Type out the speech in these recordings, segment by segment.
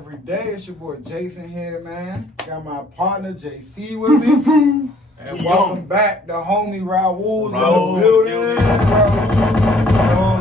every day. It's your boy Jason here, man. Got my partner JC with me. And welcome back, the homie Rahul's in the building.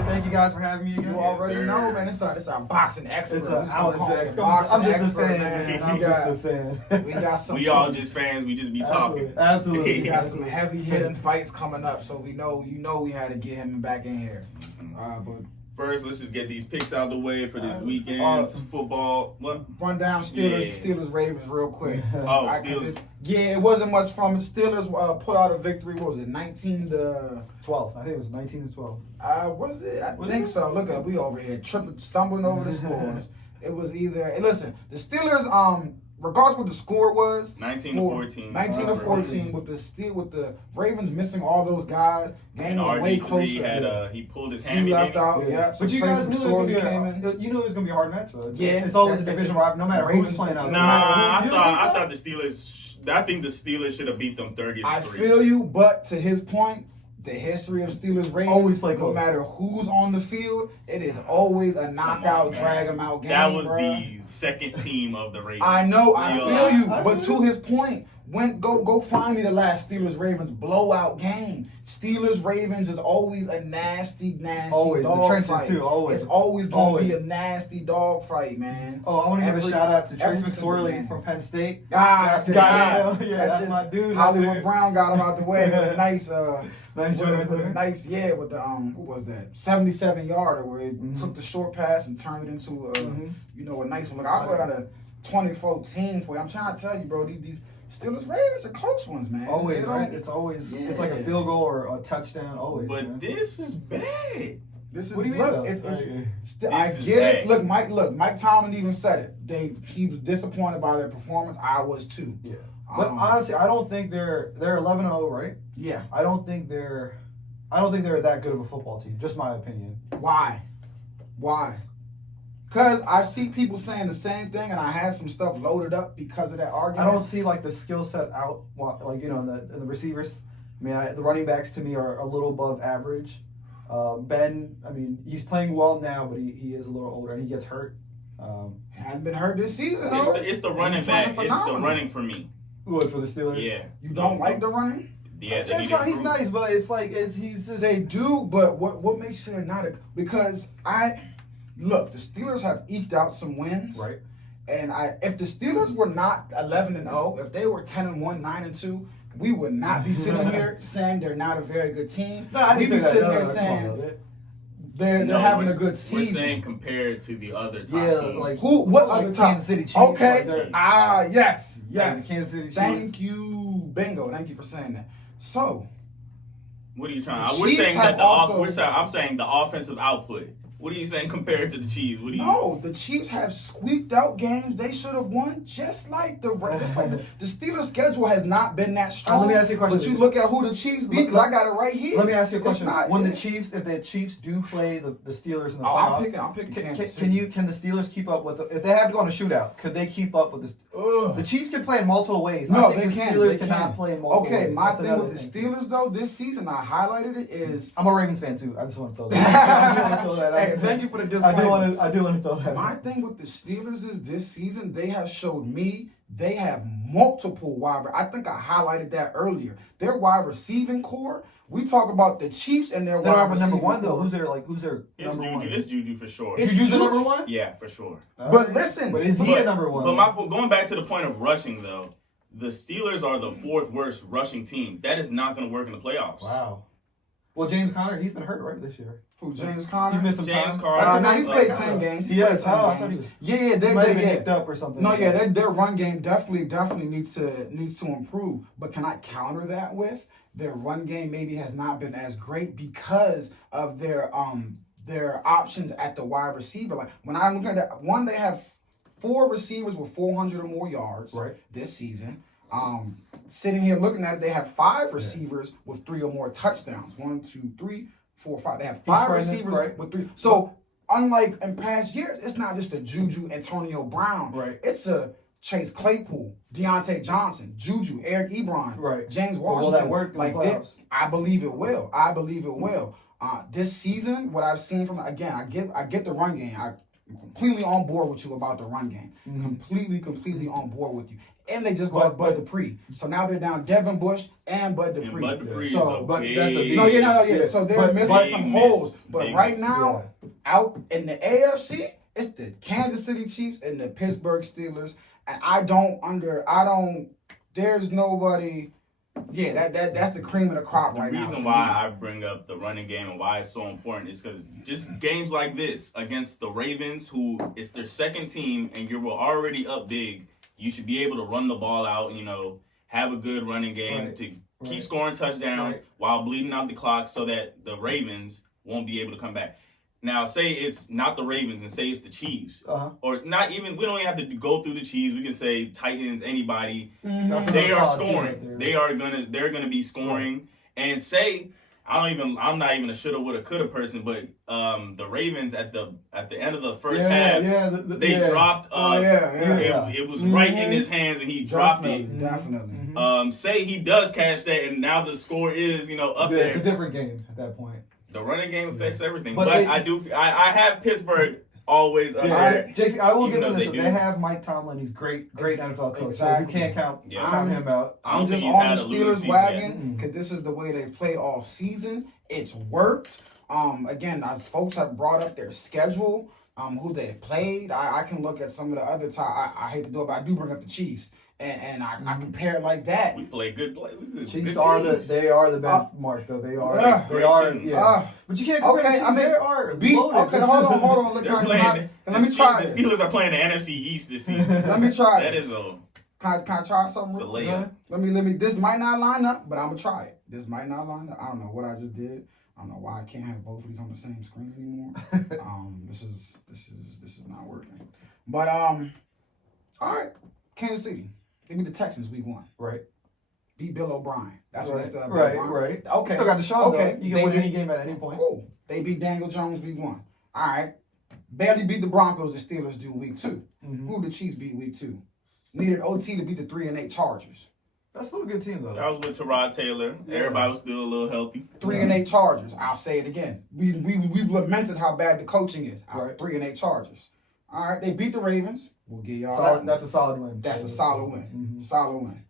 Thank you guys for having me again. You already know, man. It's our boxing expert. I'm just a fan, man. I'm just a fan. We got some. We all just fans. We just be talking. Absolutely. We got some heavy hitting fights coming up, so we know we had to get him back in here. But first, let's just get these picks out of the way for this weekend's football. What? Run down Steelers Ravens real quick. Steelers. It wasn't much from it. Steelers put out a victory. What was it, 19-12? I think it was 19-12. Was it? I think so. Look up, we over here stumbling over the scores. It was either. Listen, the Steelers. Regardless what the score was, 19-14. 19-14 with the Ravens missing all those guys. Game was way closer. He pulled his hand. He left out. Yeah. So but you guys knew it was going to be a hard match. Though. It's always a division rival, no matter who's playing out. I thought the Steelers. I think the Steelers should have beat them 30-3. I feel you, but to his point, the history of Steelers Ravens, always play close. No matter who's on the field, it is always a knockout, drag them out game. That was the second team of the Ravens. I know, I feel you, but to his point, go find me the last Steelers Ravens blowout game. Steelers Ravens is always a nasty always, dog fight. Too, always. It's always gonna be a nasty dog fight, man. Oh, I want to give a shout out to Trace McSorley from Penn State. That's my dude. Hollywood Brown got him out the way with a nice with the what was that 77-yarder where it took the short pass and turned it into a nice one. Look, I'll go down to 2014 for you. I'm trying to tell you, bro, these Steelers Ravens are close ones, man. Always, right? It's always it's like a field goal or a touchdown. Always. But this is bad. What do you mean? I get it. Look, Mike Tomlin even said it. He was disappointed by their performance. I was too. Yeah. But honestly, I don't think they're 11-0, right? Yeah. I don't think they're that good of a football team. Just my opinion. Why? Because I see people saying the same thing, and I had some stuff loaded up because of that argument. I don't see like the skill set out, the receivers. I mean, the running backs to me are a little above average. Ben, I mean, he's playing well now, but he is a little older and he gets hurt. Hasn't been hurt this season. It's the running back. It's the running for me. What, for the Steelers? Yeah. You don't like the running? Yeah, he's nice, but it's like he's just. They do, but what makes you say they're not? Because look, the Steelers have eked out some wins, right? And if the Steelers were not 11-0, if they were 10-1, 9-2, we would not be sitting here saying they're not a very good team. No, we'd be sitting here saying they're having a good season. We're saying compared to the other top teams. Like who? What like other top? Kansas City Chiefs? Okay. Yes. Like the Kansas City Chiefs. Thank you, bingo. Thank you for saying that. So, what are you trying? We're saying that I'm saying the offensive output. What are you saying compared to the Chiefs? No, the Chiefs have squeaked out games they should have won, just like the Steelers' schedule has not been that strong. Let me ask you a question. But you look at who the Chiefs beat, because I got it right here. Let me ask you a question. If the Chiefs do play the Steelers in the playoffs, I'm picking Kansas City. Can the Steelers keep up with if they have to go on a shootout? Could they keep up with this? The Chiefs can play in multiple ways. No, I think the Steelers cannot play in multiple ways. Okay, my thing with the Steelers though, this season I highlighted it is I'm a Ravens fan too. I just want to throw that. Hey, thank you for the disclaimer. I do want to throw that. My thing with the Steelers is this season they have showed me they have multiple I think I highlighted that earlier. Their wide receiving core. We talk about the Chiefs and their wide receiving number one though. core. Who's their number one? It's Juju for sure. Is Juju the number one? Yeah, for sure. But listen, but is he a number one? But going back to the point of rushing though, the Steelers are the fourth worst rushing team. That is not going to work in the playoffs. Wow. Well, James Conner, he's been hurt right this year. Who, James Conner? He's missed some time. No, he's played 10 games. He has. I thought he was. Yeah, they might have been nicked up or something. No, yeah, their run game definitely needs to improve. But can I counter that with their run game maybe has not been as great because of their options at the wide receiver. Like when I look at that, one, they have 4 receivers with 400 or more yards this season. Sitting here looking at it, they have 5 receivers with 3 or more touchdowns. 1, 2, 3, 4, 5. They have 5 receivers with 3. So unlike in past years, it's not just a Juju Antonio Brown. Right. It's a Chase Claypool, Deontay Johnson, Juju, Eric Ebron, James Washington. Will that work like this? I believe it will. This season, what I've seen from I get the run game. I'm completely on board with you about the run game. Completely on board with you. And they just lost Bud Dupree. So now they're down Devin Bush and Bud Dupree. And Bud Dupree so, but that's a big, no. So they're missing some holes. But right now, out in the AFC, it's the Kansas City Chiefs and the Pittsburgh Steelers. And there's nobody. Yeah, that's the cream of the crop right now. The reason why I bring up the running game and why it's so important is because just games like this against the Ravens, who it's their second team, and you're already up big, you should be able to run the ball out and, have a good running game to keep scoring touchdowns while bleeding out the clock so that the Ravens won't be able to come back. Now, say it's not the Ravens and say it's the Chiefs. Or not even, we don't even have to go through the Chiefs. We can say Titans, anybody. They are scoring. They're gonna be scoring. And say, I'm not even a shoulda, woulda, coulda person, but the Ravens at the end of the first half, they dropped. It was right in his hands and he dropped it. Definitely. Say he does catch that and now the score is, up there. It's a different game at that point. The running game affects everything, but I have Pittsburgh always up there. JC, I will give them this. They have Mike Tomlin. He's great NFL coach. So you can't count him out. I'm just on the Steelers wagon because this is the way they've played all season. It's worked. Again, folks have brought up their schedule, who they've played. I can look at some of the other I hate to do it, but I do bring up the Chiefs. And I compare it like that. We play good play. Chiefs are the benchmark though. They are. But you can't compare. Okay, they are loaded. Okay, hold on. Let me try. The Steelers are playing the NFC East this season. Let me try. That is a. Can I try something? It's a layup. Let me. This might not line up, but I'm gonna try it. This might not line up. I don't know what I just did. I don't know why I can't have both of these on the same screen anymore. This is not working. But all right, Kansas City. They beat the Texans week 1. Right. Beat Bill O'Brien. That's what they still have. Right. Okay. Still got the shot. Okay. You can win any game at any point. Cool. They beat Daniel Jones week 1. All right. Barely beat the Broncos. The Steelers do week 2. Who the Chiefs beat week 2? Needed OT to beat the 3-8 Chargers. That's still a good team though. That was with Tyrod Taylor. Everybody was still a little healthy. 3-8 Chargers. I'll say it again. We've lamented how bad the coaching is. 3-8 Chargers. All right. They beat the Ravens. We'll give y'all that. That's a solid win. That's a solid win. Solid win.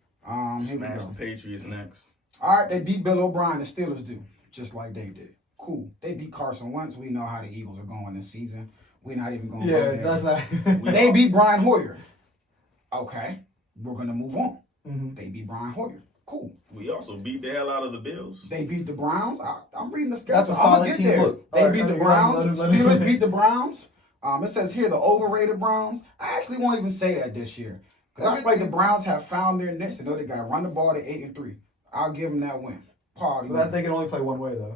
Here we go. The Patriots next. All right, they beat Bill O'Brien. The Steelers do, just like they did. Cool. They beat Carson Wentz. We know how the Eagles are going this season. We're not even going to go there. That's not. They beat Brian Hoyer. Okay, we're going to move on. They beat Brian Hoyer. Cool. We also beat the hell out of the Bills. They beat the Browns. I'm reading the schedule. That's a solid team. Look. They beat the Browns. Steelers beat the Browns. It says here the overrated Browns. I actually won't even say that this year. Because I feel like the Browns have found their niche. They know they got to run the ball to 8-3. I'll give them that win. But they can only play one way, though.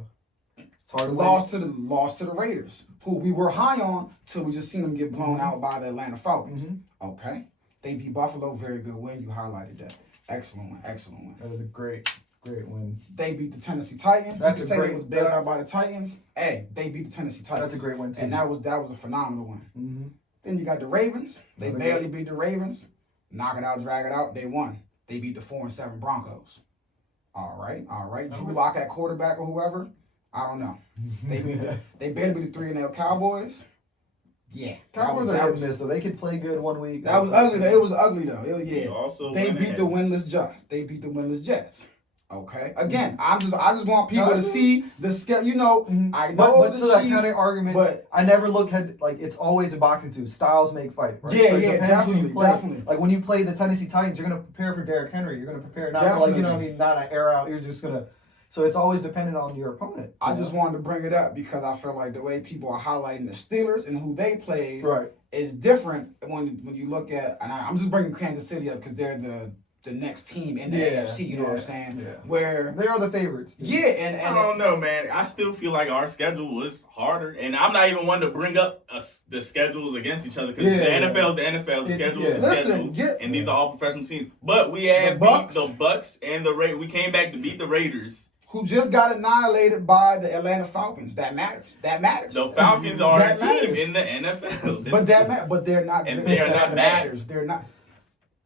It's hard to lost to the Raiders, who we were high on till we just seen them get blown out by the Atlanta Falcons. Okay. They beat Buffalo. Very good win. You highlighted that. Excellent win. That was a great win. They beat the Tennessee Titans. That's you a say great, they was bailed out by the Titans. Hey, they beat the Tennessee Titans. That's a great win too. And that was a phenomenal win. Then you got the Ravens. They barely beat the Ravens. Knock it out, drag it out. They won. They beat the 4-7 Broncos. All right. Drew Lock at quarterback or whoever. I don't know. They barely beat the 3-0 Cowboys. Yeah. Cowboys are hit and miss, so they could play good one week. That was ugly though. It was ugly though. They beat the winless Jets. Okay. Again, I just want people to see the scale. I know but to that kind of argument, but I never look at it's always a boxing too. Styles make fight. Right? Yeah, definitely. Like when you play the Tennessee Titans, you're gonna prepare for Derrick Henry. You're gonna prepare not an air out. You're just gonna. So it's always dependent on your opponent. I just wanted to bring it up because I feel like the way people are highlighting the Steelers and who they played is different when you look at. And I'm just bringing Kansas City up because they're the next team in the AFC. You know what I'm saying? Yeah. Where they are the favorites. Yeah, and I don't know, man. I still feel like our schedule was harder, and I'm not even one to bring up the schedules against each other because the NFL is the NFL, the schedule is the schedule, and these are all professional teams. But we had beat the Bucks and the Raiders. We came back to beat the Raiders, who just got annihilated by the Atlanta Falcons. That matters. The Falcons are a team in the NFL. But they're not. And they are not bad. They're not.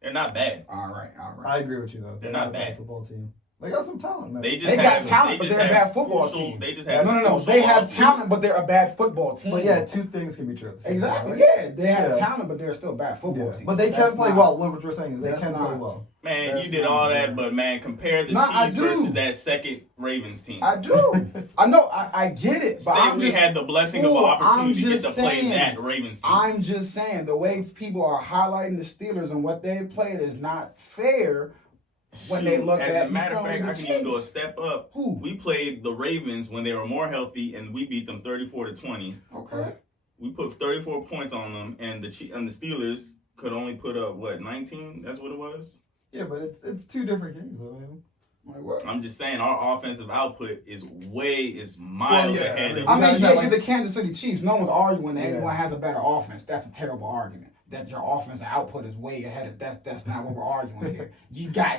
They're not bad. All right. I agree with you though. They're not bad football team. They got some talent, man. They got talent, but they're a bad football team. They just have No. They have talent, but they're a bad football team. But yeah, two things can be true. Exactly. Right? Yeah, they have talent, but they're still a bad football team. But they can play well. What we're saying is they can play well. Man, you did all that, but man, compare the Chiefs versus that second Ravens team. I do. I know. I get it. But Say we had the blessing of an opportunity to get to play that Ravens team. I'm just saying the way people are highlighting the Steelers and what they played is not fair. When they look as at a matter of fact, I can even go a Chiefs. step up. Who? We played the Ravens when they were more healthy, and we beat them 34-20. Okay. We put 34 points on them, and the Steelers could only put up 19. That's what it was. Yeah, but it's two different games, though. Like what? I'm just saying our offensive output is miles ahead of. I mean, you're the Kansas City Chiefs. No one's arguing that anyone has a better offense. That's a terrible argument. That your offensive output is way ahead of that's not what we're arguing here.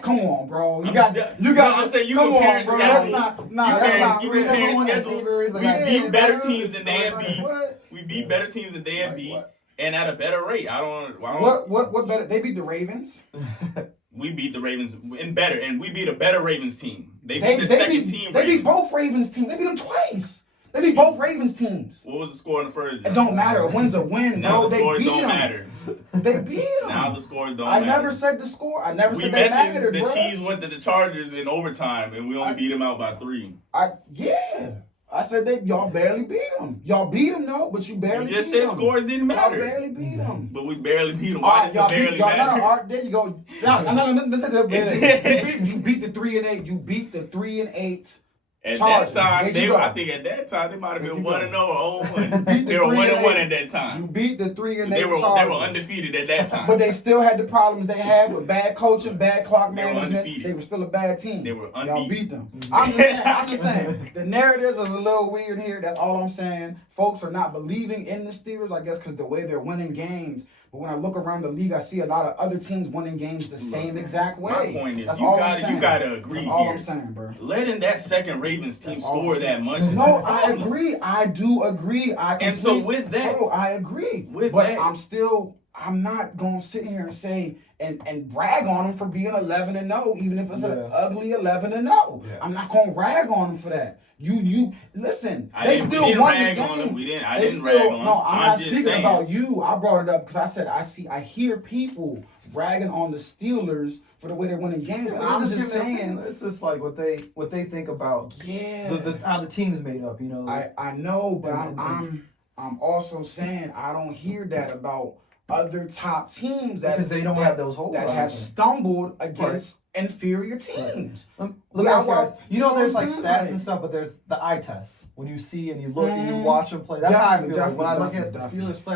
Come on, bro. You got. I'm saying you come comparing on, bro. schedules. That's not. You fair. comparing schedules. We beat better teams than they have beat. What? We beat better teams than they have beat, and at a better rate. What better? They beat the Ravens. We beat the Ravens and we beat a better Ravens team. They beat the second team. They beat both Ravens teams. They beat them twice. They beat both Ravens teams. What was the score in the first? It don't matter. A win's a win, now bro. the scores don't matter. They beat them. Now the scores don't matter. I never said the score. I never said they mattered, the bro. Chiefs went to the Chargers in overtime, and we only beat them out by 3. I said y'all barely beat them. Y'all beat them, no, but you barely beat them. You just said scores didn't matter. Y'all barely beat them. But we barely beat them. All right, Why did it barely matter? There you go. You beat the 3-8. You beat the 3-8. At Chargers. that time, I think at that time they might have been 1-0 or 0-1. They were 1-1 at that time. You beat the 3-8. They were undefeated at that time. But they still had the problems they had with bad coaching, bad clock They were management. undefeated. They were still a bad team. They were Y'all unbeaten. beat them. I'm just saying. The narratives is a little weird here. That's all I'm saying. Folks are not believing in the Steelers, I guess, because the way they're winning games. But when I look around the league, I see a lot of other teams winning games the same exact way. My point is, That's you gotta agree That's here. all I'm saying, bro. Letting that second Ravens team score that much. No, I agree. I do agree. And so with that, bro, I agree. With but that, I'm not gonna sit here and say and brag on them for being 11-0, even if it's an ugly 11-0. Yeah. I'm not gonna rag on them for that. You listen. They still won the game. I didn't rag on them. No, I'm not speaking saying. about you. I brought it up because I said I hear people ragging on the Steelers for the way they're winning games. And I'm just saying, it's just like what they think about. Yeah, how the team's made up. You know. I know, but I'm also saying I don't hear that about other top teams because they don't have those holes that have stumbled against inferior teams. Right. Look at guys. You know, there's like stats and stuff, but there's the eye test. When you see and you look and you watch them play, that's how I feel. Like when I look at the Steelers play,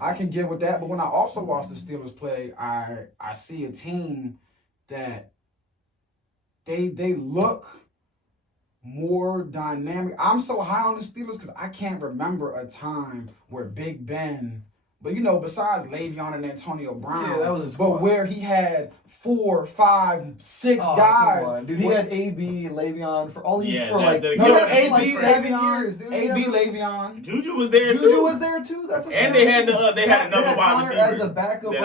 I can get with that. But when I also watch the Steelers play, I see a team that they look more dynamic. I'm so high on the Steelers because I can't remember a time where Big Ben. But besides Le'Veon and Antonio Brown, that was his squad. But where he had 4, 5, 6 guys. Come on, dude, he had AB, Le'Veon for all these AB, Le'Veon, dude. AB, Le'Veon. Juju was there too. Juju was there too. That's and they had another wide receiver as a backup that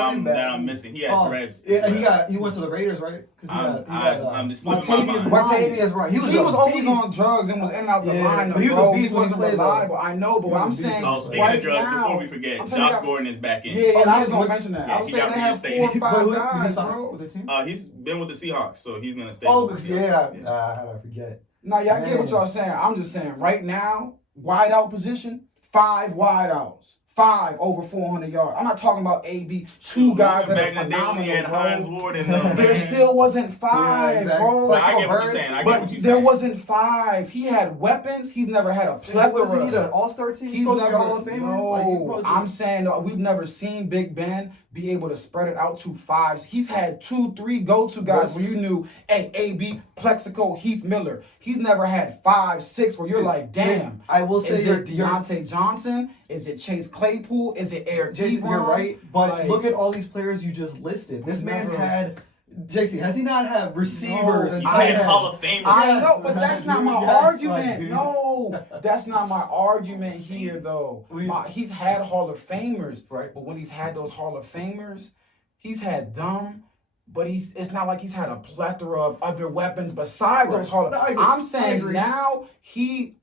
I'm missing. He had dreads. Yeah, and he went to the Raiders, right? I'm just slipping Martavius Bryant. He was always on drugs and was in and out the lineup. He was a beast when he wasn't played. Reliable. I know, but what I'm saying. Oh, speaking of drugs, before we forget, Josh Gordon is back in. Yeah, I was gonna mention that. I was saying they have 4 or 5 guys, bro. He's been with the Seahawks, so he's gonna stay. Oh, yeah. How did I forget? No, y'all get what y'all saying. I'm just saying, right now, wide out position, 5 wide outs. 5 over 400 yards. I'm not talking about AB, 2 guys that are phenomenal, bro. There still wasn't 5, bro. I get what you're saying. But there wasn't 5. He had weapons. He's never had a plethora. Was he an all-star team? He's never Hall of Famer. No, I'm saying we've never seen Big Ben be able to spread it out to 5s. He's had 2, 3 go-to guys where you knew, hey, AB, Plexico, Heath Miller. He's never had 5, 6 where you're like, damn. I will say, is it Deontay Johnson? Is it Chase Claypool? Is it Eric Jason, you're right. But look at all these players you just listed. This man had. JC, has he not had receivers and tight ends? Hall of Famers. I know, but that's not my argument. No, that's not my argument here, though. He's had Hall of Famers, right? But when he's had those Hall of Famers, he's had dumb, but it's not like he's had a plethora of other weapons beside those Hall of No, I agree. I'm I saying agree. now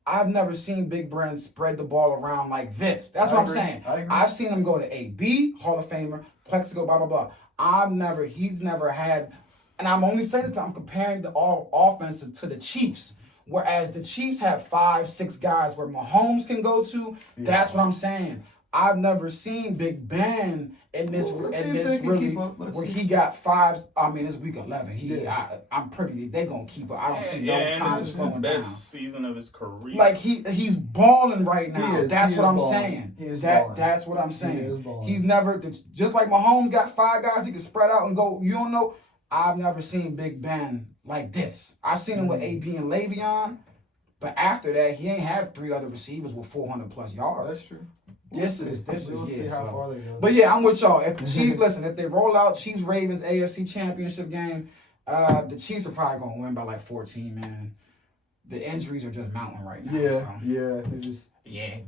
I've never seen Big Bren spread the ball around like this. That's what I'm saying. I agree. I've seen him go to AB, Hall of Famer, Plexico, blah, blah, blah. He's never had, and I'm only saying this, I'm comparing the all offense to the Chiefs. Whereas the Chiefs have 5, 6 guys where Mahomes can go to. Yeah. That's what I'm saying. I've never seen Big Ben in this really where he got 5. I mean, it's week 11. I'm pretty. They gonna keep it. I don't see no time to slow him down. This is his best season of his career. Like he's balling right now. That's what I'm saying. That's what I'm saying. He's never just like Mahomes got 5 guys he can spread out and go. You don't know. I've never seen Big Ben like this. I've seen him with AB and Le'Veon, but after that, he ain't have 3 other receivers with 400+ yards. That's true. This is how far they go. But yeah, I'm with y'all. If the Chiefs if they roll out Chiefs Ravens AFC Championship game, the Chiefs are probably gonna win by like 14, man. The injuries are just mounting right now.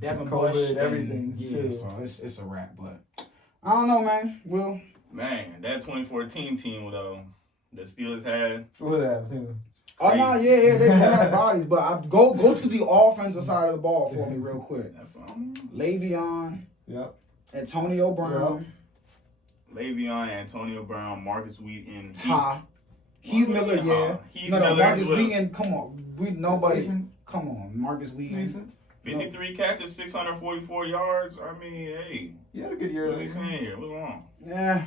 Devin Bush, everything. So it's a wrap. But I don't know, man. Man, that 2014 team though, the Steelers had. What happened? Oh no, they had bodies, but go to the offensive side of the ball for me real quick. That's what I'm. Le'Veon. Yep. Antonio Brown. Yep. Le'Veon, Antonio Brown, Marcus Wheaton. Heath Miller, yeah. Miller Marcus Wheaton, come on. Come on, Marcus Wheaton. 53 catches, 644 yards. I mean, hey. You had a good year. What are you saying here? What's wrong? Yeah.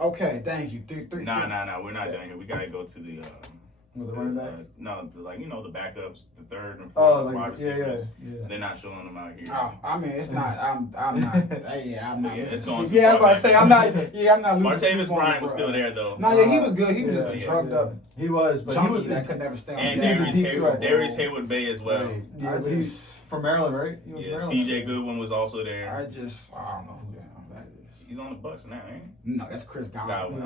Okay, thank you. Three. Nah. We're not done here. We gotta go to the the running backs. The backups, the third and fourth wide receivers. Yeah. They're not showing them out here. Oh, I mean, it's not. I'm not. I'm not. It's going I was about to say I'm not. Yeah, I'm not losing. Martavis Bryant was still there though. No, he was good. He was just drugged up. He was, but chunky he was that could never stay on. And Darius Haywood Bay as well. Right. Yeah, but he's from Maryland, right? CJ Goodwin was also there. I don't know who the hell that is. He's on the Bucks now, ain't he? No, that's Chris Godwin.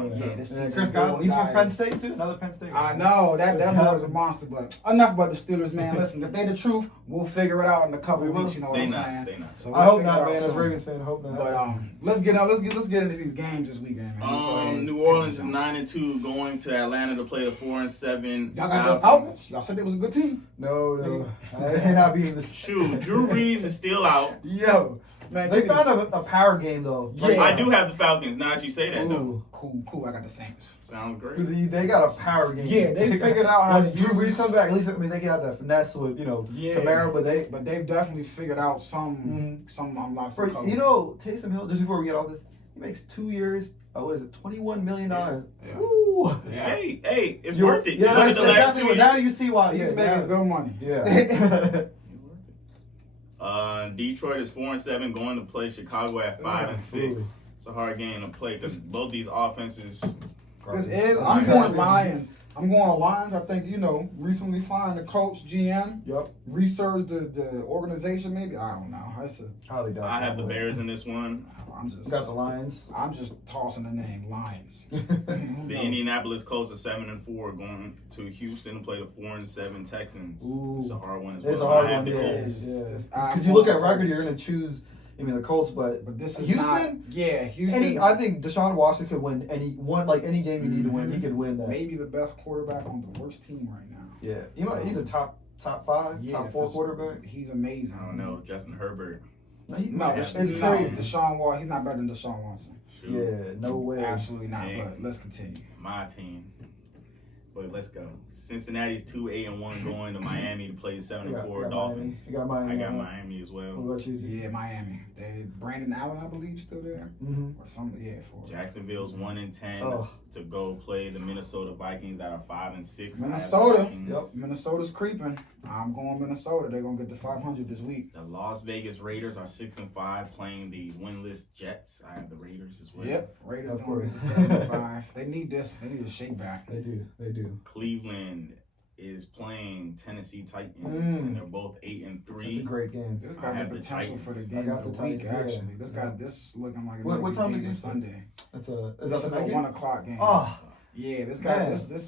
Chris Godwin. He's from Penn State too. Another Penn State. I know that boy's a monster. But enough about the Steelers, man. Listen, if they the truth, we'll figure it out in a couple of weeks. You know what I'm saying? They not. So I hope not, man. As a Ravens fan, I hope not. But let's get into these games this weekend, man. New Orleans is 9-2, going to Atlanta to play the 4-7. Y'all got the Falcons. Y'all said it was a good team. No. They're not beating the. Shoot, Drew Brees is still out. Yo. Man, they found a power game though. Yeah, I do have the Falcons. Now that you say that, though. Cool. I got the Saints. Sounds great. They got a power game. Yeah, they figured out how to Drew Brees come back. At least they got that finesse with Kamara, but they've definitely figured out some unlocks. Taysom Hill. Just before we get off this, he makes 2 years. What is it? $21 million. Yeah. Ooh. Yeah. Hey, it's worth it. Yeah, Look at the last 2 years. Now you see why he's making good money. Yeah. Detroit is 4-7, going to play Chicago at 5-6. It's a hard game to play because both these offenses. I'm going Lions. I think recently fired the coach, GM. Yep. Researched the organization. Maybe I don't know. I have the Bears in this one. Got the Lions. I'm just tossing the name Lions. The Indianapolis Colts are 7-4, going to Houston to play the 4-7 Texans. Ooh. It's a hard one as well. It's a hard one. Because you look at record, you're going to choose. The Colts, but this is Houston. Houston. I think Deshaun Watson could win any game you need to win. He could win that. Maybe the best quarterback on the worst team right now. Yeah, he's a top 5, top 4 quarterback. He's amazing. I don't know, Justin Herbert. It's crazy. Deshaun Watson. He's not better than Deshaun Watson. Shoot. Yeah, no way. Absolutely not. But let's continue. My opinion. But let's go. Cincinnati's 2-8-1 going to Miami to play the 7-4 Dolphins. You got Miami. I got Miami as well. What about you? Yeah, Miami. Brandon Allen, I believe, still there. Mm-hmm. Or something. For Jacksonville's 1-10 to go play the Minnesota Vikings that are 5-6. Minnesota. Yep. Minnesota's creeping. I'm going Minnesota. They're gonna get to 500 this week. The Las Vegas Raiders are 6-5, playing the winless Jets. I have the Raiders as well. Yep. Raiders gonna get to 75. They need this. They need a shake back. They do. Cleveland is playing Tennessee Titans, and they're both 8-3. It's a great game. This got the potential for the game of the week. Actually, this looking like what time game Sunday. This is a 1 o'clock game. Oh, yeah. This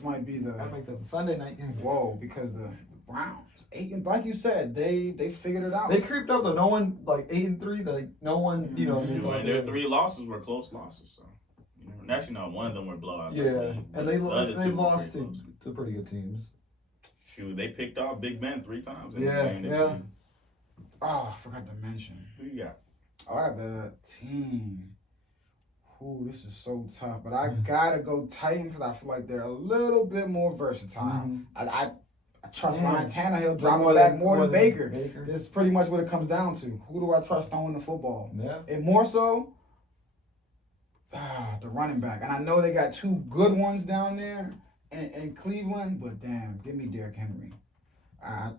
might be the. I make that the Sunday night game. Whoa, because the Browns 8 and like you said, they figured it out. They creeped up though. No one like 8-3. Like no one, you know. And their 3 losses were close losses. So, and actually, no, one of them were blowouts. Yeah, and they've lost to pretty good teams. Shoot, they picked off Big Ben 3 times. Yeah. Oh, I forgot to mention. Who you got? I got the team. Ooh, this is so tough, but I gotta go Titans because I feel like they're a little bit more versatile. I trust Ryan Tannehill dropping back more than Baker. This is pretty much what it comes down to. Who do I trust throwing the football? Yeah. And more so, the running back. And I know they got 2 good ones down there in Cleveland, but damn, give me Derrick Henry.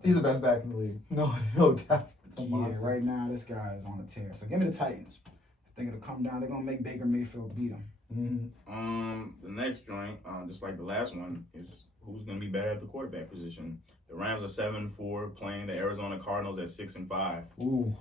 He's the best back in the league. No doubt. Yeah, right now this guy is on a tear. So give me the Titans. I think it'll come down. They're gonna make Baker Mayfield beat him. The next joint, just like the last one, is who's gonna be better at the quarterback position. The Rams are 7-4, playing the Arizona Cardinals at 6-5. Ooh.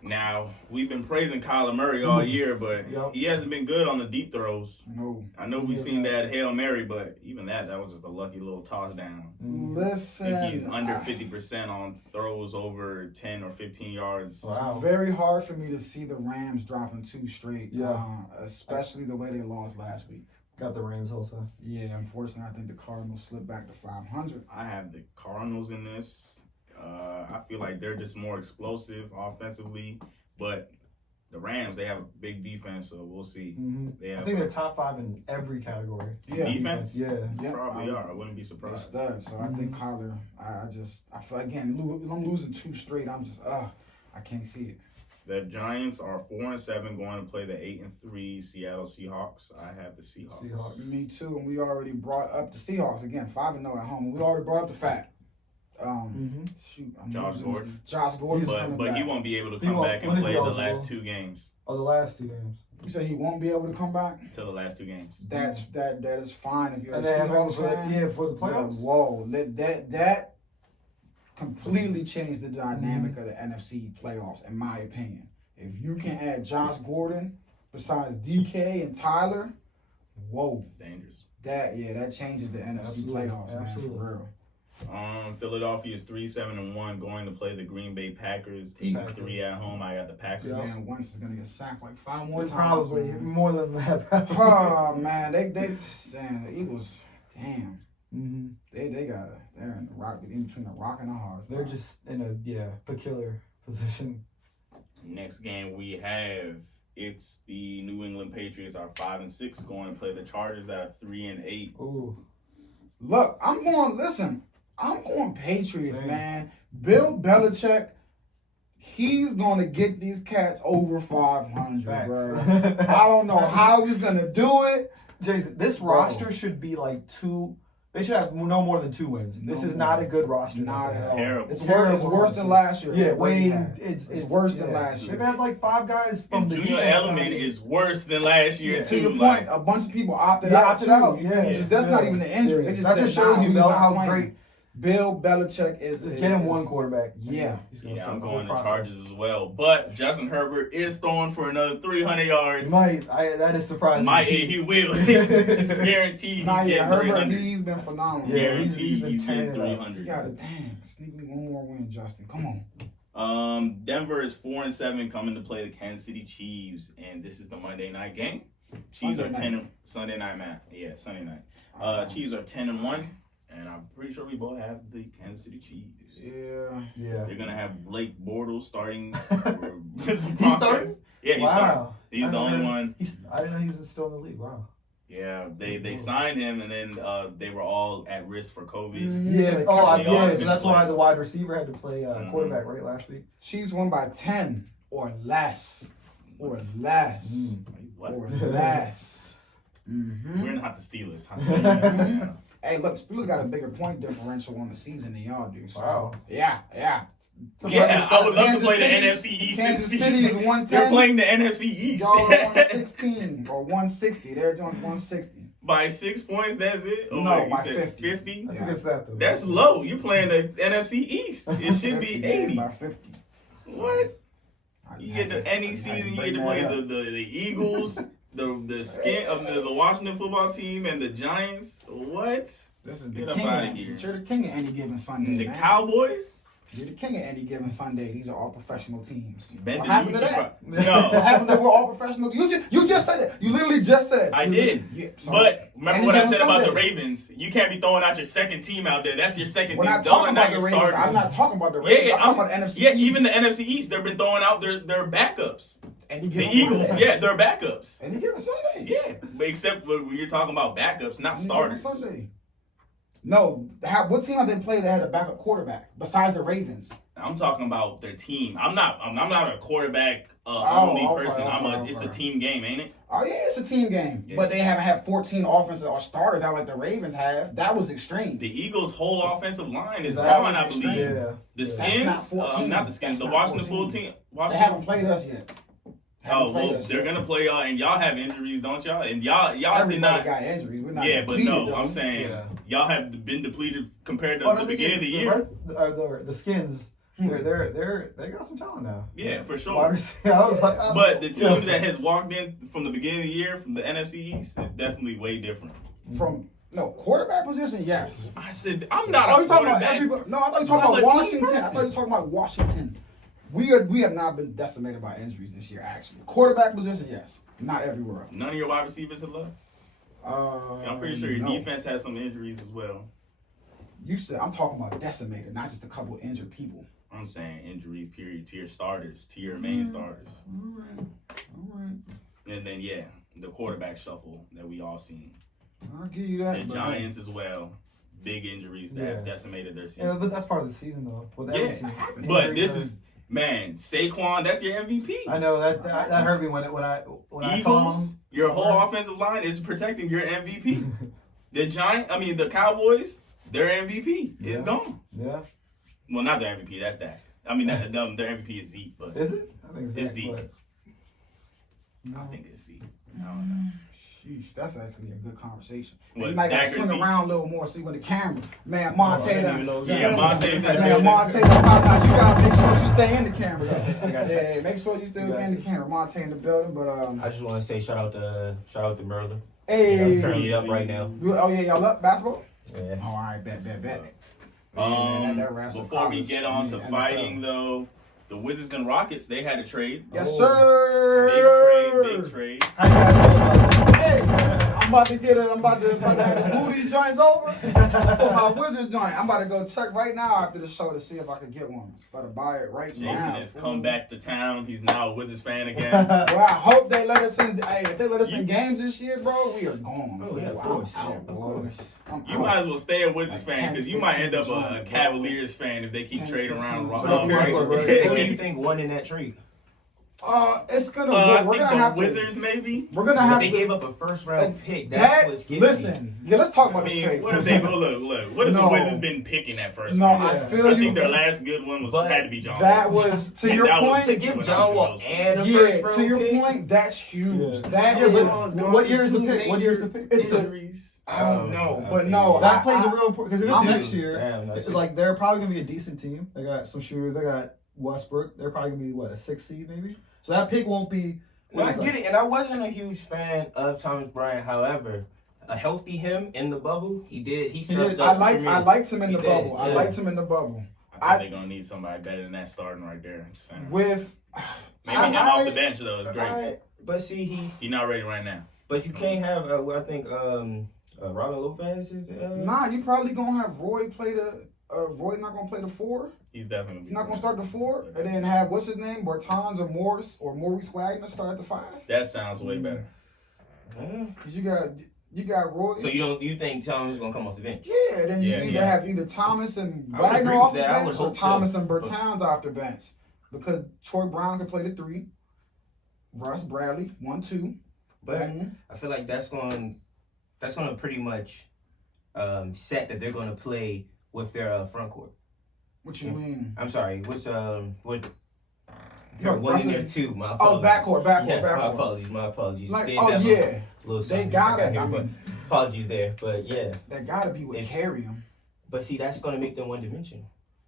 Now we've been praising Kyler Murray all year, but he hasn't been good on the deep throws. No. I know we've seen that Hail Mary, but even that was just a lucky little toss down. Listen, I think he's under 50% on throws over 10 or 15 yards. Wow. Very hard for me to see the Rams dropping 2 straight. Yeah. Especially the way they lost last week. Got the Rams also. Yeah, unfortunately, I think the Cardinals slipped back to 500. I have the Cardinals in this. I feel like they're just more explosive offensively, but the Rams, they have a big defense, so we'll see. I think they're top 5 in every category. Yeah. Defense? Yeah. Probably are. I wouldn't be They surprised. stud. So I think Kyler, I feel again, I'm losing 2 straight. I'm just, I can't see it. The Giants are 4-7, going to play the 8-3 Seattle Seahawks. I have the Seahawks. Me too. And we already brought up the Seahawks again, 5-0 at home. We already brought up the fact. Josh Gordon. Josh Gordon, but he won't be able to come back and play the last 2 games. Oh, the last 2 games. You say he won't be able to come back? To the last 2 games. That is fine if you're a And they have Seahawks fan. for the playoffs. Whoa, that completely changed the dynamic of the NFC playoffs, in my opinion. If you can add Josh Gordon besides DK and Tyler, whoa, Dangerous. that changes the NFC playoffs, man, for real. Philadelphia is 3-7-1, going to play the Green Bay Packers 8-3 at home. I got the Packers. Man, Wentz is gonna get sacked like 5 more times. Probably more than that. Oh man, the Eagles, damn. They're in the rock, in between a rock and a hard. They're just in a peculiar position. Next game we have, it's the New England Patriots are 5-6, going to play the Chargers that are 3-8. Ooh. Look, I'm going Patriots, man. Bill Belichick, he's going to get these cats over 500, bro. I don't know how he's going to do it. Jason, this roster should be like 2. They should have no more than 2 wins. This is not a good roster. Not at all. Terrible. It's worse than last year. Yeah, it's worse than last year. They've had like 5 guys from the Junior Element is worse than last year too. To your point, a bunch of people opted out. That's not even an injury. They just that just shows you how great Bill Belichick is. Just get him one quarterback. Yeah. I'm going to Chargers as well. But Justin Herbert is throwing for another 300 yards. That is surprising. He will. It's guaranteed. Herbert, he's been phenomenal. Yeah, he's been 300. You got it. Damn. Sneak me one more win, Justin. Come on. Denver is 4-7, coming to play the Kansas City Chiefs, and this is the Monday night game. Chiefs are 10. Sunday night, man. Yeah, Sunday night. Chiefs are 10-1. And I'm pretty sure we both have the Kansas City Chiefs. Yeah. They're gonna have Blake Bortles starting. He starts? Yeah, he's starting. He's the only one. I didn't know he was still in the league. Wow. Yeah, they signed him, and then they were all at risk for COVID. Yeah. So that's why the wide receiver had to play quarterback right last week. Chiefs won by 10 or less. Or less. Or less. We're not the Steelers. I'll tell you that. Hey, look, Steelers got a bigger point differential on the season than y'all do. So. Wow. Yeah. I would love to play the NFC East. Kansas City is 110. They're playing the NFC East. Y'all are 116 or 160. They're doing 160. By 6 points, that's it? Oh, no, by 50. 50? That's a good stat, though. That's low. You're playing the NFC East. It should be 80. By 50. What? You get any season, you get to play the Eagles, the Washington football team, and the Giants. What? This is the Get up king. outta here. You're the king of any given Sunday. The man. Cowboys. You're the king of any given Sunday. These are all professional teams. Ben What happened to DiNucci that? No. What happened to we're all professional? You just said that. You literally just said. I did. Yeah, so But remember any what I given said about the Sunday. Ravens? You can't be throwing out your second team out there. That's your second We're team. not Those talking are about not the your Ravens. starters. I'm not talking about the Ravens. I'm talking about the NFC. Yeah, East. even the NFC East, they've been throwing out their backups. Any The given Eagles, Sunday. yeah, they're backups. Any given Sunday. Yeah, but except when you're talking about backups, not Any given starters. Sunday. No, what team have they played that had a backup quarterback besides the Ravens? I'm talking about their team. I'm not a quarterback Oh, only person. okay. It's a team game, ain't it? Oh yeah, it's a team game, Yeah. but they haven't had 14 offensive or starters out like the Ravens have. That was extreme. The Eagles' whole offensive line is That gone, I was believe. extreme. Yeah. The That's Skins, not 14. not the Skins, That's the not Washington 14. full team. They haven't played us yet. Oh well, they're gonna play y'all, and y'all have injuries, don't y'all? And y'all did Everybody not. got injuries. We're not Yeah, but depleted, no, though. I'm saying Yeah. y'all have been depleted compared to Oh, the no, beginning of the year. The Skins, they got some talent now. Yeah, for Wide sure. receiver, I was like, But the team that has walked in from the beginning of the year from the NFC East is definitely way different. From quarterback position, yes. I said I'm not Oh, a you talking about quarterback. everybody? No, I thought you talking I'm about a team Washington. I person. thought you talking about Washington. We have not been decimated by injuries this year. Actually, quarterback position, yes. Not everywhere else. None of your wide receivers have left. I'm pretty sure your no. defense has some injuries as well. You said I'm talking about decimated, not just a couple injured people. I'm saying injuries, period, to your starters, to your main starters. All right. And then, yeah, the quarterback shuffle that we all seen. I'll give you that. The but- Giants as well. Big injuries that have decimated their season. yeah, but that's part of the season though. With every Yeah, team. but Injuries this are- is, man, Saquon, that's your MVP. I know that hurt me when I saw Eagles, him. your whole offensive line is protecting your MVP. The Cowboys, their MVP is gone. Yeah. Well, not their MVP, that's that. Their MVP is Zeke, but Is it? I think It's Zach, Zeke. but- I think it's Zeke. I don't know. Sheesh, that's actually a good conversation. What, You might gotta Dak or swing Zeke? around a little more, see when the camera. Man, I Montae, didn't done- even know Yeah, Montae's in the Man, building. Montae, now you gotta make sure you stay in the camera though. got you. Yeah, make sure you stay Got in the you. camera. Montae in the building, but I just want to say shout out to Merlin. hey, I'm currently up right now. Oh yeah, y'all up basketball? Yeah. Oh, all right, bet. Man, that wraps up Before we college. get on to NFL. fighting, though, the Wizards and Rockets, they had a trade. Yes, Oh. sir. Big trade. How you guys feel about it? Hey, I'm about to have to move these joints over for my Wizards joint. I'm about to go check right now after the show to see if I can get one. About to buy it right Jason now. has come back to town. He's now a Wizards fan again. Well, I hope they let us in. Hey, if they let us in games this year, bro, we are gone. Oh, yeah, of I'm course. out, Yeah, of boy. course. I'm You out. might as well stay a Wizards Like fan 10, because you might end up 15 a joint, Cavaliers fan if they keep 10, trading around. 15 Rockets. joint. Right. What do you think won in that trade? It's gonna. I we're think gonna the have Wizards to. maybe. We're gonna have They to. gave up a first round pick. That's what's getting me. Listen. Yeah, let's talk I about this mean, trade. what for if a they second. go look? What if No. the Wizards been picking that first? No, round? I Yeah. feel I you. think their last good one was But had to be John That Wall. was to your That was point. To give John Wall and a Yeah, first round to your pick. point, that's huge. Yeah. That Yeah, is. but what year is the pick? What year is the pick? It's a. Injuries. I don't know, Oh, but okay. no, That I- plays I- a real important because if it's I'm- next year, Damn, that's it's it. like they're probably gonna be a decent team. They got some shooters. They got Westbrook. They're probably gonna be what, a 6th seed maybe. So that pick won't be. No, I get it, and I wasn't a huge fan of Thomas Bryant. However, a healthy him in the bubble, he stepped did. up. I tremendous. liked him in the He did, bubble. I yeah. liked him in the bubble. I think they're gonna need somebody better than that starting right there. Center. With Maybe him off the bench though is great. But see, He's not ready right now. but you can't have. I think Robin Lopez is. nah, you probably gonna have Roy play the. Roy not gonna play the 4. He's definitely You're not gonna start the 4, and then have what's his name, Bertans or Morris or Maurice Wagner start at the 5. That sounds way better. Cause you got Roy. So you think Thomas is gonna come off the bench? Yeah, then you Yeah, either yeah. have either Thomas and I would Wagner agree off with the that. I would bench or hope so. Thomas and Bertans off the bench. Because Troy Brown can play the 3. Russ Bradley, 1-2. But Mhm. I feel like that's going to pretty much set that they're going to play with their front court. What you mean? I'm sorry. What's what? No, One Russ in there and- too. My Oh, apologies. backcourt. Yes, my apologies. Like, They oh have a yeah, little they something got back it. here, I but mean, apologies there. But yeah, they gotta be with If- carry him. but see, that's going to make them one dimensional.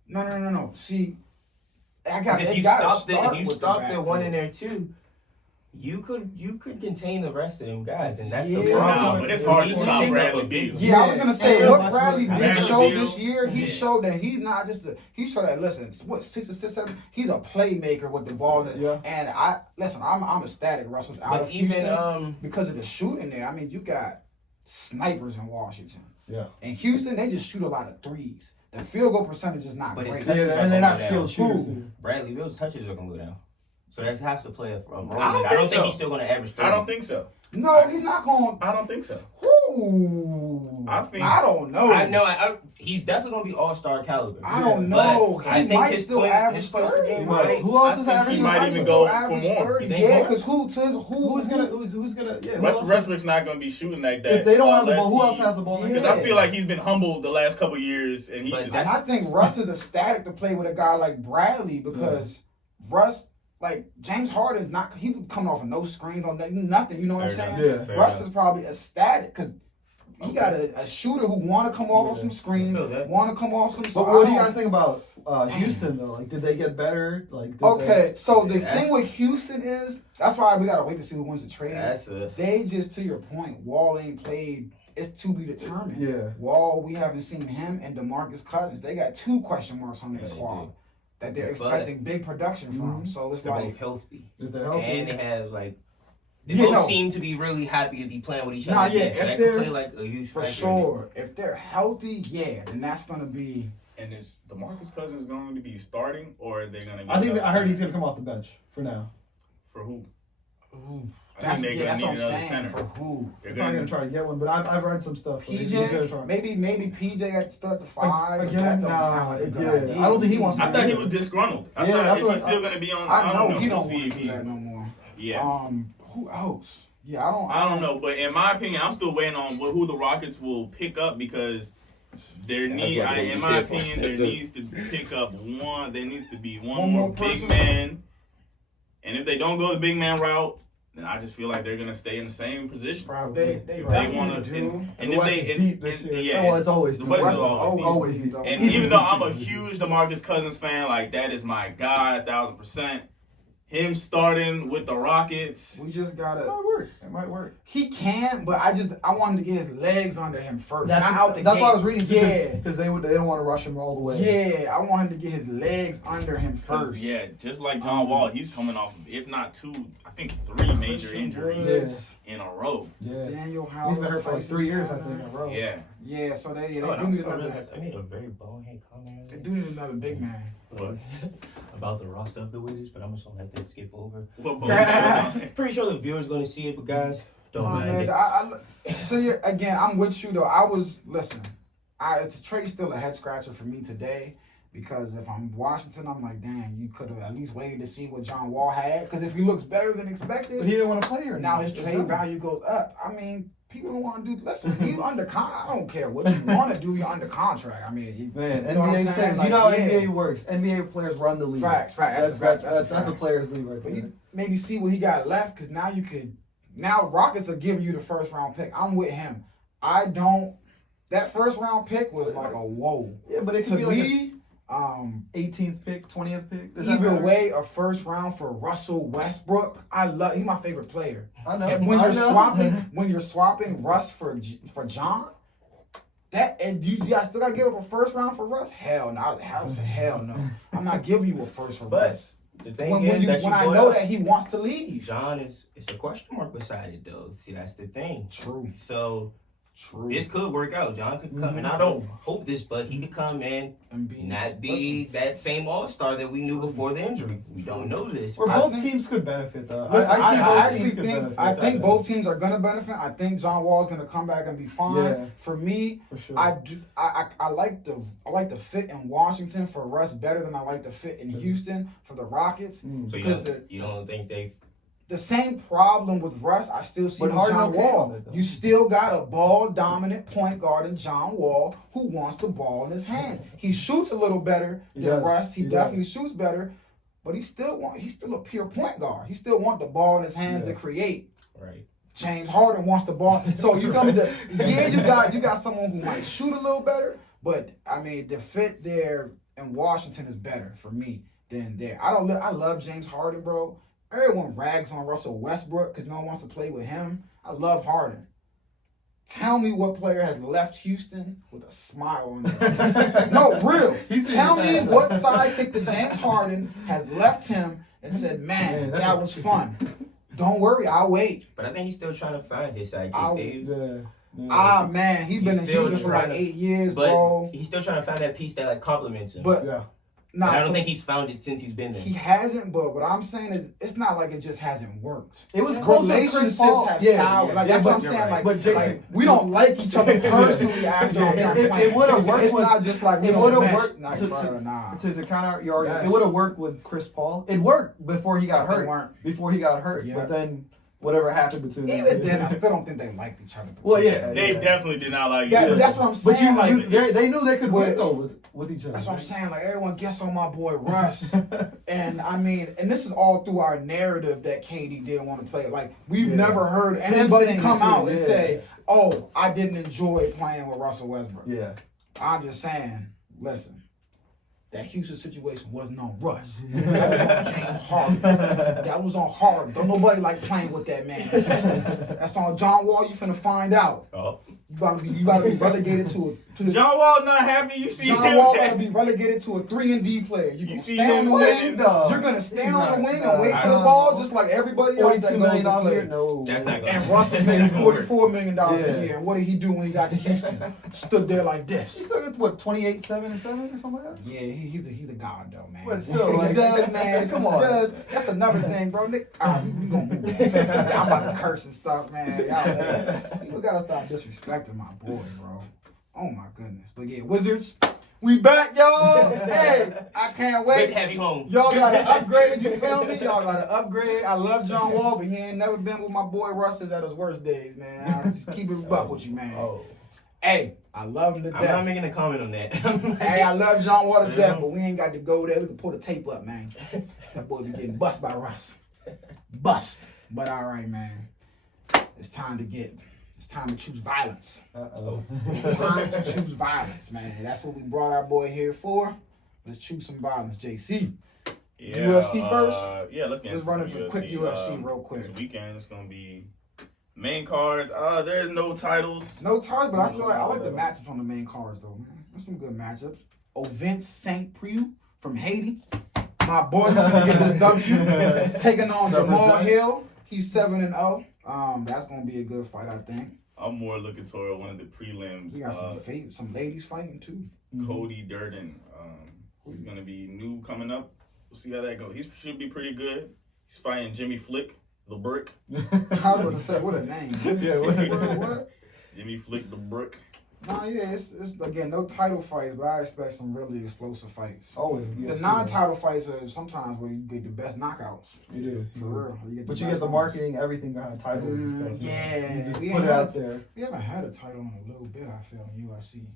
No. See, I got. If They you gotta stop start if you with stop the the one backcourt. in there too, You could contain the rest of them guys, and that's Yeah. the problem. Nah, but it's hard to He stop picked up Bradley a big- Beal. Yeah, I was gonna say Yeah, what that's Bradley what- did Bradley show Beal, this year. He yeah. showed that he's not just a. He showed that listen, what 6 to 6, 7. He's a playmaker with the ball. Yeah. And I'm ecstatic. Russell's out But of Houston even because of the shooting there. I mean, you got snipers in Washington. Yeah. In Houston, they just shoot a lot of threes. The field goal percentage is not But it's great. touches Yeah, are and they're not gonna skilled go shooters. Who? either. Bradley Beal's touches are gonna go down, so that has to play a role. I don't I don't think think so. he's still gonna average 30. I don't think so. No, he's not going. I don't think so. Ooh, I don't know. I know. He's definitely gonna be all-star caliber. I don't But know. I He think might his still point- average his points per 30. game Right. might- Who else I is think averaging? he might might even still go average for more. 30. You think Yeah, more? because Who's gonna? Yeah. Russ who else- Westbrook's not going to be shooting like that. If they don't have the unless ball, who else he- has the ball? Yeah. Because I feel like he's been humbled the last couple years, and he But just. And I think Russ is ecstatic to play with a guy like Bradley because Russ, like James Harden's not. He coming off of no screens on nothing. You know what I'm Fair saying? enough. Yeah. Fair Russ enough. is probably ecstatic because he got a shooter who want to come off of some I screens, feel that. want to come off some. But So what do I you don't- guys think about Houston though? Like, did they get better? Like, did Okay, so the That's- thing with Houston is that's why we gotta wait to see who wins the trade. That's a They just, to your point, Wall ain't played. It's to be determined. Yeah. Wall, we haven't seen him, and DeMarcus Cousins. They got 2 question marks on their Yeah, they squad do. that they're But- expecting big production from. Mhm. So it's they're like, both healthy, Is they healthy? and they have like they Yeah, both no. seem to be really happy to be playing with each other. Nah, yeah, again, so if that they're- could play like a huge for factor in it. sure, if they're healthy, yeah, then that's gonna be. And is DeMarcus Cousins going to be starting, or are they going to get I think another I heard he's center? gonna come off the bench for now. For who? I That's, think they're that's going what to I'm need another saying. center. For who? They're They're probably going gonna try to get one, but I've read some stuff. He's gonna PJ? try. Maybe PJ got to start the 5. Again, That don't nah, sound like a yeah. good idea. I don't think he wants I thought he was disgruntled. I Yeah, thought, that's is what he still going to be on? I know he We'll don't see want if to he. do that no more. Yeah. Who else? Yeah, I don't know, but in my opinion, I'm still waiting on who the Rockets will pick up because there need, like in you my said, opinion, there Foster. needs to pick up one. There needs to be one One more more big person? man, and if they don't go the big man route, then I just feel like they're gonna stay in the same position. Probably. They If definitely they want to, do. and The if West they, is deep this and- year. yeah, Well, it's always the deep. West West is is always deep. always deep. though. And East even is though deep. I'm a huge DeMarcus Cousins fan, like that is my guy, 1,000%. Him starting with the Rockets. We just It gotta. might work. It might work. He can, but I want him to get his legs under him first. That's not out the that's gate. why I was reading too. Yeah, Because they don't want to rush him all the way. yeah. I want him to get his legs under him 'Cause, first. yeah, just like John Wall, he's coming off of, if not 2, I think 3 major Christian injuries Woods, in a row. Yeah. Daniel House. He's been hurt for like 3 years, I think, in a row. Yeah. Yeah, so they Oh, do need another. I made a very bonehead comment They do need another big man. What? about the roster of the Wizards, but I'm just gonna let that skip over. What boat? Pretty sure the viewers gonna see it, but guys, don't Oh, mind man, it. so yeah, again, I'm with you though. It's a trade still a head scratcher for me today because if I'm Washington, I'm like, damn, you could have at least waited to see what John Wall had. Because if he looks better than expected, But he didn't want to play here. now his anymore. trade value goes up. I mean, people don't want to do. Listen, you under I don't care what you want to do. You're under contract. I mean, Man, you know what I'm NBA saying? players. Like, You know how yeah. NBA works. NBA players run the league. Facts. That's a That's a fact. players' league right But there. you maybe see what he got left because now you could. Now Rockets are giving you the first round pick. I'm with him. I don't. That first round pick was like a whoa. Yeah, but it To could be like me, an 18th pick, 20th pick. Does that either matter? way, a first round for Russell Westbrook. He's my favorite player. I know. And when I you're know. swapping Russ for John, and you guys still gotta give up a first round for Russ? Hell no. Hell no. I'm not giving you a first for But Russ. the thing When is that when I brought know up, that he wants to leave. John it's a question mark beside it though. See, that's the thing. True. So True. this could work out. John could come, and I don't hope this, but he could come in and be not be that same all-star that we knew before the injury. We don't know this. Or I both think- teams could benefit though. Listen, I see I both actually teams could think benefit. I think both teams are gonna benefit. I think John Wall's gonna come back and be fine. Yeah. For me, For sure. I like the fit in Washington for Russ better than I like the fit in Houston for the Rockets. Mm. So Because you don't think they? the same problem with Russ I still see But with Harden John okay Wall. on it, though. You still got a ball dominant point guard in John Wall who wants the ball in his hands. He shoots a little better He than does. Russ. He He definitely shoots better, but he's still a pure point guard. He still want the ball in his hands Yeah. to create. Right. James Harden wants the ball. So you feel me? You got someone who might shoot a little better, but I mean the fit there in Washington is better for me than there. I love James Harden, bro. everyone rags on Russell Westbrook because no one wants to play with him. I love Harden. Tell me what player has left Houston with a smile on their face. No, real. Tell me what sidekick to James Harden has left him and said, man, that was fun. Don't worry, I'll wait. But I think he's still trying to find his sidekick, Dave. Man, he's been in Houston for like 8 years, but bro. He's still trying to find that piece that like compliments him. But Nah, I don't think he's found it since he's been there. He hasn't, but what I'm saying is, it's not like it just hasn't worked. It was close. Relationships have soured. Like that's what I'm saying. Right. Like, Jason, we don't like each other personally after it would have worked. It's not just like we it would have worked to counter your argument. It would have worked with Chris Paul. It worked before he got hurt. But then whatever happened between them. Even then, I still don't think they liked each other. Well, yeah, they definitely did not like. Yeah, but that's what I'm saying. But they knew they could win though with each other. That's what I'm saying. Like everyone gets on my boy Russ, and I mean, and this is all through our narrative that KD didn't want to play. Like we've never heard anybody come out and say, "Oh, I didn't enjoy playing with Russell Westbrook." Yeah, I'm just saying. Listen. That Houston situation wasn't on Russ. That was on James Harden. That was on Harden. Don't nobody like playing with that man. That's on John Wall. You finna find out. Oh. You gotta be relegated to the John Wall not happy. You see John him. Wall gotta be relegated to a 3-and-D player. You gonna see stand on him the wing. sitting, You're gonna stand on the wing and wait for the ball, just like everybody else. $42 million a year. No, that's not gonna. And Russ was making $44 million a year. What did he do when he got to Houston? Stood there like this. He still got what 28, 7 and 7 or something like that. Yeah, he's a god though, man. But still, he does, man. Come on. That's another thing, bro. Nick, all right, we gonna move on. I'm about to curse and stuff, man. Y'all, people gotta stop disrespecting my boy, bro. Oh my goodness. But yeah, Wizards, we back, y'all. Hey, I can't wait. Good to have you home. Y'all gotta upgrade, you feel me? Y'all gotta upgrade. I love John Wall, but he ain't never been with my boy Russ at his worst days, man. I'll just keep it buck with you, man. Hey, I love him to death. I'm not making a comment on that. Hey, I love John Wall to death, but we ain't got to go there. We can pull the tape up, man. That boy be getting bust by Russ. Bust. But all right, man. It's time to choose violence. It's time to choose violence, man. That's what we brought our boy here for. Let's choose some violence, JC. Yeah, UFC first? Yeah, let's run into some quick UFC real quick. This weekend it's gonna be main cards. There's no titles. No titles, but I like the matchups on the main cards though, man. There's some good matchups. Ovin St. Preux from Haiti. My boy gonna get this W. Taking on Jamal Hill. He's 7-0. That's gonna be a good fight, I think. I'm more looking toward one of the prelims. We got some ladies fighting too. Cody Durden. He's gonna be new coming up. We'll see how that goes. He should be pretty good. He's fighting Jimmy Flick, the Brick. I was gonna say what a name. Yeah, what? Jimmy Flick, the Brick. Nah, yeah, it's again no title fights, but I expect some really explosive fights. Always. The non-title fights are sometimes where you get the best knockouts. You do. For real. You get the marketing, everything behind titles and stuff. Yeah. You just put it out there. We haven't had a title in a little bit, I feel, in UFC.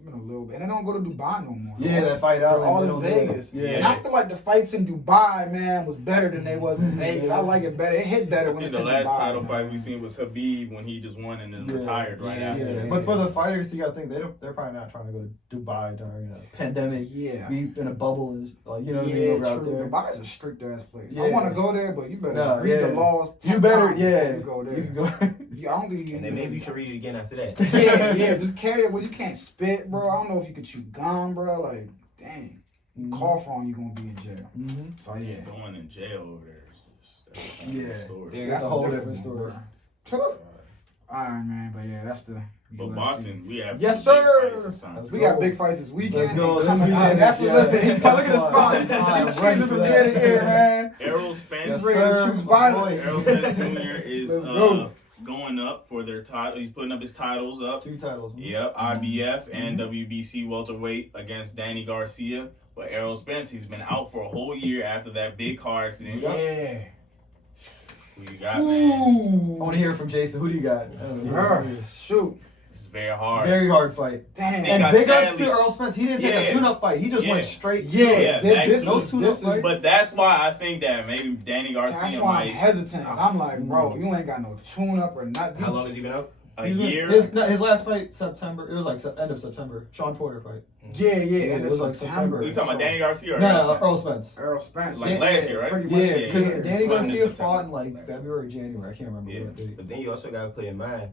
It's been a little bit. And they don't go to Dubai no more. Yeah, that fight out. They're all in Vegas. Yeah. And I feel like the fights in Dubai, man, was better than they was in Vegas. I like it better. It hit better when it's in Dubai. The last title fight we seen was Habib when he just won and then retired right after. Yeah. But for the fighters, you gotta think they're probably not trying to go to Dubai during a pandemic. Yeah. Be in a bubble and like you know what I mean over out there. Dubai's a strict ass place. Yeah. I want to go there, but you better read the laws. You better, you go there. You can go. I don't think you. And then maybe you should read it again after that. Yeah. Just carry it. Well, you can't spit, bro. I don't know if you can chew gum, bro. Like, dang. Cough on, you gonna be in jail. Mm-hmm. So yeah. Going in jail over there. That's a whole different story. All right, man. But yeah, that's the. But UFC. boxing, we have yes, big sir. fights this time. We got big fights this weekend. Let's go. This weekend. That's what. Listen, look at the spot. He's cheesing from ear to ear, man. Errol Spence. He's ready to choose violence. Errol Spence Jr. is going up for their title. He's putting up his titles up. 2 titles. Yep, IBF and WBC welterweight against Danny Garcia. But Errol Spence, he's been out for a whole year after that big car accident. Yeah. Who you got, man? I want to hear from Jason. Who do you got? Shoot. It's very hard. Very hard fight. Damn. And big ups to Earl Spence. He didn't take a tune-up fight. He just went straight. But that's why I think that maybe Danny Garcia That's why I'm hesitant. I'm like, bro, you ain't got no tune-up or nothing. How long has he been out? A year? His last fight, September. It was like end of September. Sean Porter fight. Yeah, it and was it's like September. You talking about Danny Garcia or No, Earl Spence? Earl Spence. Earl Spence. Like last year, right? Pretty much, Yeah, because yeah. Danny It's Garcia September. fought in like February, or January. I can't remember Yeah. what date. But then you also got to put in mind,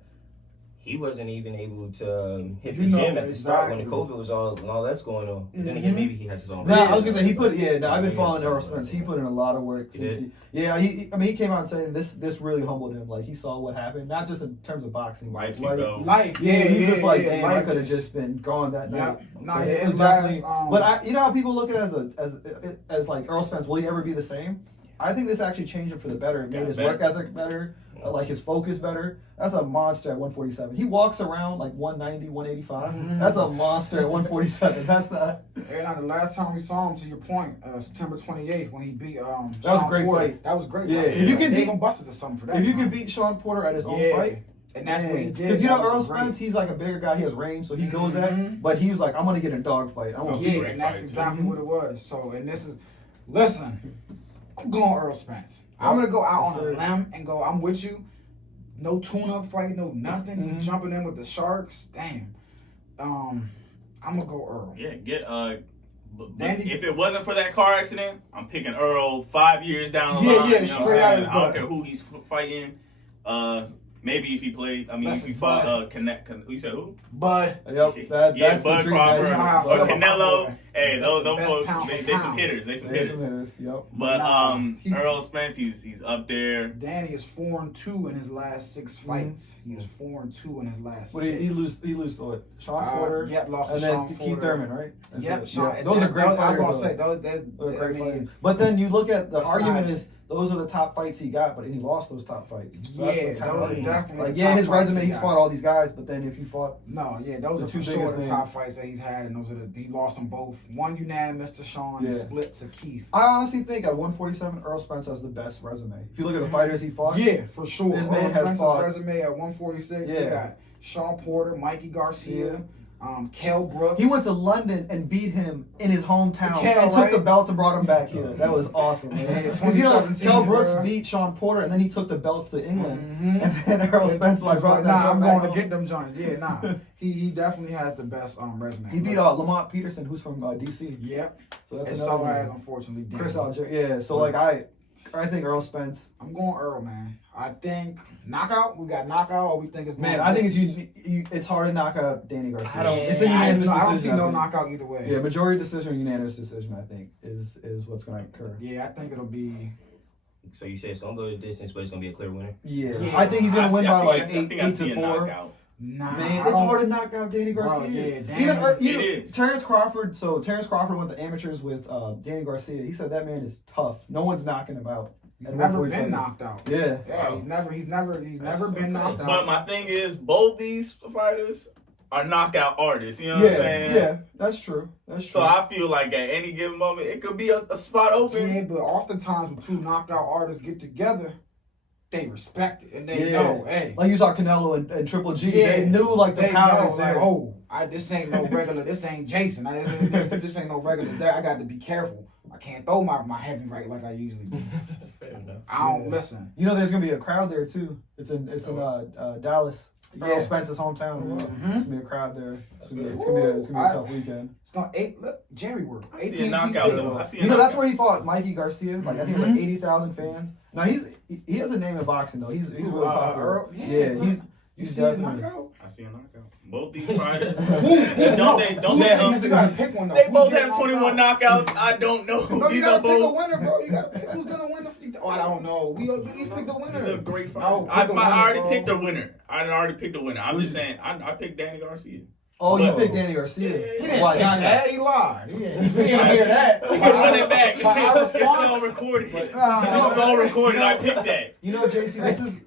he wasn't even able to hit the You know, gym at the start when the exactly. COVID was all that's going on. Then again, maybe he has his own. No, reasons. I was gonna say he put. Yeah, no, I've been Yeah, following yeah. Earl Spence. He put in a lot of work. He Since did? he came out saying this really humbled him. Like he saw what happened, not just in terms of boxing, Life, like, you know. Life. yeah, he's just like, damn, I life could have just been gone that night. Yep. Nah, So yeah, it his was last, definitely. But you know how people look at it as like Earl Spence. Will he ever be the same? I think this actually changed him for the better. It made Got his better. work ethic better, like his focus better. That's a monster at 147. He walks around like 190, 185. Mhm. That's a monster at 147. That's not. And now the last time we saw him, to your point, September 28th when he beat That was a Sean great Porter. fight. That was great. Yeah, fight. if you can They beat- gonna bust it or something for that. If you time. could beat Sean Porter at his own Yeah. fight, and that's what he did. because you That know was Earl great. Spence, he's like a bigger guy. He has range, so he goes Mhm. at. But he was like, I'm gonna get in a dogfight. I want Oh, to Yeah, Great and that's fight, too. exactly what it was. So, and this is, listen, I'm going Earl Spence. I'm gonna go out Yes, on a sir. limb and go. I'm with you. No tune-up fight, no nothing. Mhm. You jumping in with the Sharks. Damn. I'm gonna go Earl. Yeah, get Danny- if it wasn't for that car accident, I'm picking Earl 5 years down the Yeah, line. yeah, you know what I'm straight out of saying? the I don't butt. care who he's fighting. Maybe if he played, I mean, That's if he his fought, butt. you said who? But Yep, Yeah, that's the Bud dream Crawford match. You know how I or feel about my Canelo. boy. Hey, That's those the best folks, pound they for some pound. hitters. They some There's hitters. some hitters. Yep. But Nah, he- Earl Spence, he's up there. Danny is 4-2 in his last 6 fights. He is 4-2 in his last. What did he lose? He lose to what? Sean Uh, Porter. Yep, lost And to then Sean Keith Porter. Thurman, right? Yep, Sean. Yeah, those are great I was fighters. gonna though. say those. Those are I great mean, fighters. But then you look at the That's argument not- is those are the top fights he got, but he lost those top fights. So that's Yeah, what kind of those are argument. definitely Like the yeah, top his fights resume he he's got. fought all these guys, but then if you fought No, yeah, those The are two for sure biggest the names. top fights that he's had, and those are he lost them both. One unanimous to Sean, and Yeah. split to Keith. I honestly think at 147, Earl Spence has the best resume. If you look at the fighters he fought, Yeah, for sure. This Earl man has Spence's fought- resume at 146. We Yeah. got Sean Porter, Mikey Garcia, Kell Brook. he went to London and beat him in his hometown Kell, and took right? the belt and brought him back here. That was awesome, man. Yeah, 'Cause, you know, 2017, Kell Brooks bro. beat Sean Porter and then he took the belts to England. Mhm. And then Earl Spence like brought that nah, jump I'm back going to home. get them joints. Yeah, nah. he definitely has the best resume. He beat Lamont Peterson, who's from DC. Yep. So that's And another so one. has unfortunately Danny. Chris Alger. Yeah. So like I think Earl Spence. I'm going Earl, man. I think knockout. We got knockout, or we think it's Man, going I think distance? it's hard to knock out Danny Garcia. I don't. It's a I unanimous don't see decision. no I think. knockout either way. Yeah, majority decision or unanimous decision. I think is what's going to occur. Yeah, I think it'll be. So you say it's gonna go the distance, but it's gonna be a clear winner. Yeah, Yeah. I think he's going to win by like I think I 8 see to a 4. knockout. Nah, Man, I it's don't- hard to knock out Danny Bro, Garcia. yeah, Danny- Even It is. Terrence Crawford. So Terrence Crawford went to amateurs with Danny Garcia. He said that man is tough. No one's knocking him out. He's at never 147. been knocked out. Yeah. Yeah, he's never been knocked out. But my thing is, both these fighters are knockout artists. You know what I'm Yeah, saying? yeah, that's true. That's true. So I feel like at any given moment, it could be a spot open. Yeah, but oftentimes when two knockout artists get together, they respect it and they Yeah. know, hey, like you saw Canelo and Triple G. yeah, They knew like the they power know, is there. like, oh, this ain't no regular. This ain't Jason. This ain't no regular. I got to be careful. I can't throw my heavy right like I usually do. Fair enough. I don't Yeah. listen. You know, there's gonna be a crowd there too. It's in Dallas. Earl Yeah. Spence's hometown. Mhm. There's gonna be a crowd there. It's gonna be Ooh, a tough weekend. It's gonna look Jerry work. I see a AT&T knockout Stadium. though. I see a You know, that's knockout. where he fought Mikey Garcia. Like I think it was like 80,000 fans. Now he has a name in boxing though. He's really popular. Earl? Yeah, Yeah, You he's see the definitely. knockout? I see a knockout. Both these fighters. Don't they You gotta pick one though. They Who's both getting have 21 knocked knockouts. I don't know. out? No, you These gotta are pick a both. winner, bro. You gotta pick who's gonna win the. Oh, I don't know. We each pick the winner. These are great No, fighters. pick I a winner, already bro. picked a winner. I already picked a winner. I'm just saying. I picked Danny Garcia. Oh, you But- picked Danny Garcia. Yeah, He didn't Why pick not? that. He lied. He didn't hear that. I'm running it back. But our It's all recorded. But- It's all recorded. I picked that. You know, JC, this is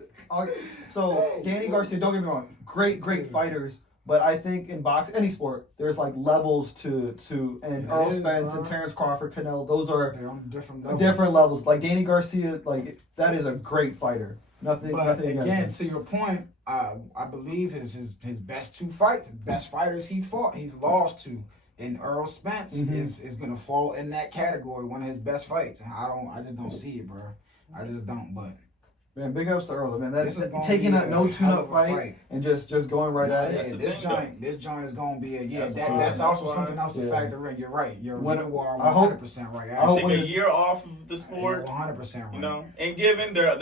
so Danny Garcia. Don't get me wrong, great fighters. But I think in boxing, any sport, there's like levels to and It Earl is, Spence bro. and Terrence Crawford, Canelo. Those are They're on different levels. different levels. Like Danny Garcia, like that is a great fighter. Nothing But against again, him. to your point, I believe his best 2 fights, best fighters he fought, he's lost to. And Earl Spence Mhm. is gonna fall in that category, one of his best fights. I just don't see it, bro. I just don't. But Man, big ups to Earl, man. That's This is gonna taking be a no hell tune-up of a fight and just going right at That's it. the This thing, this joint is gonna be that's That's also why- something else to Yeah. factor in. You're right. You are I 100% right. I hope Take when a it- year off of the You're sport. 100% right. You know, and given there's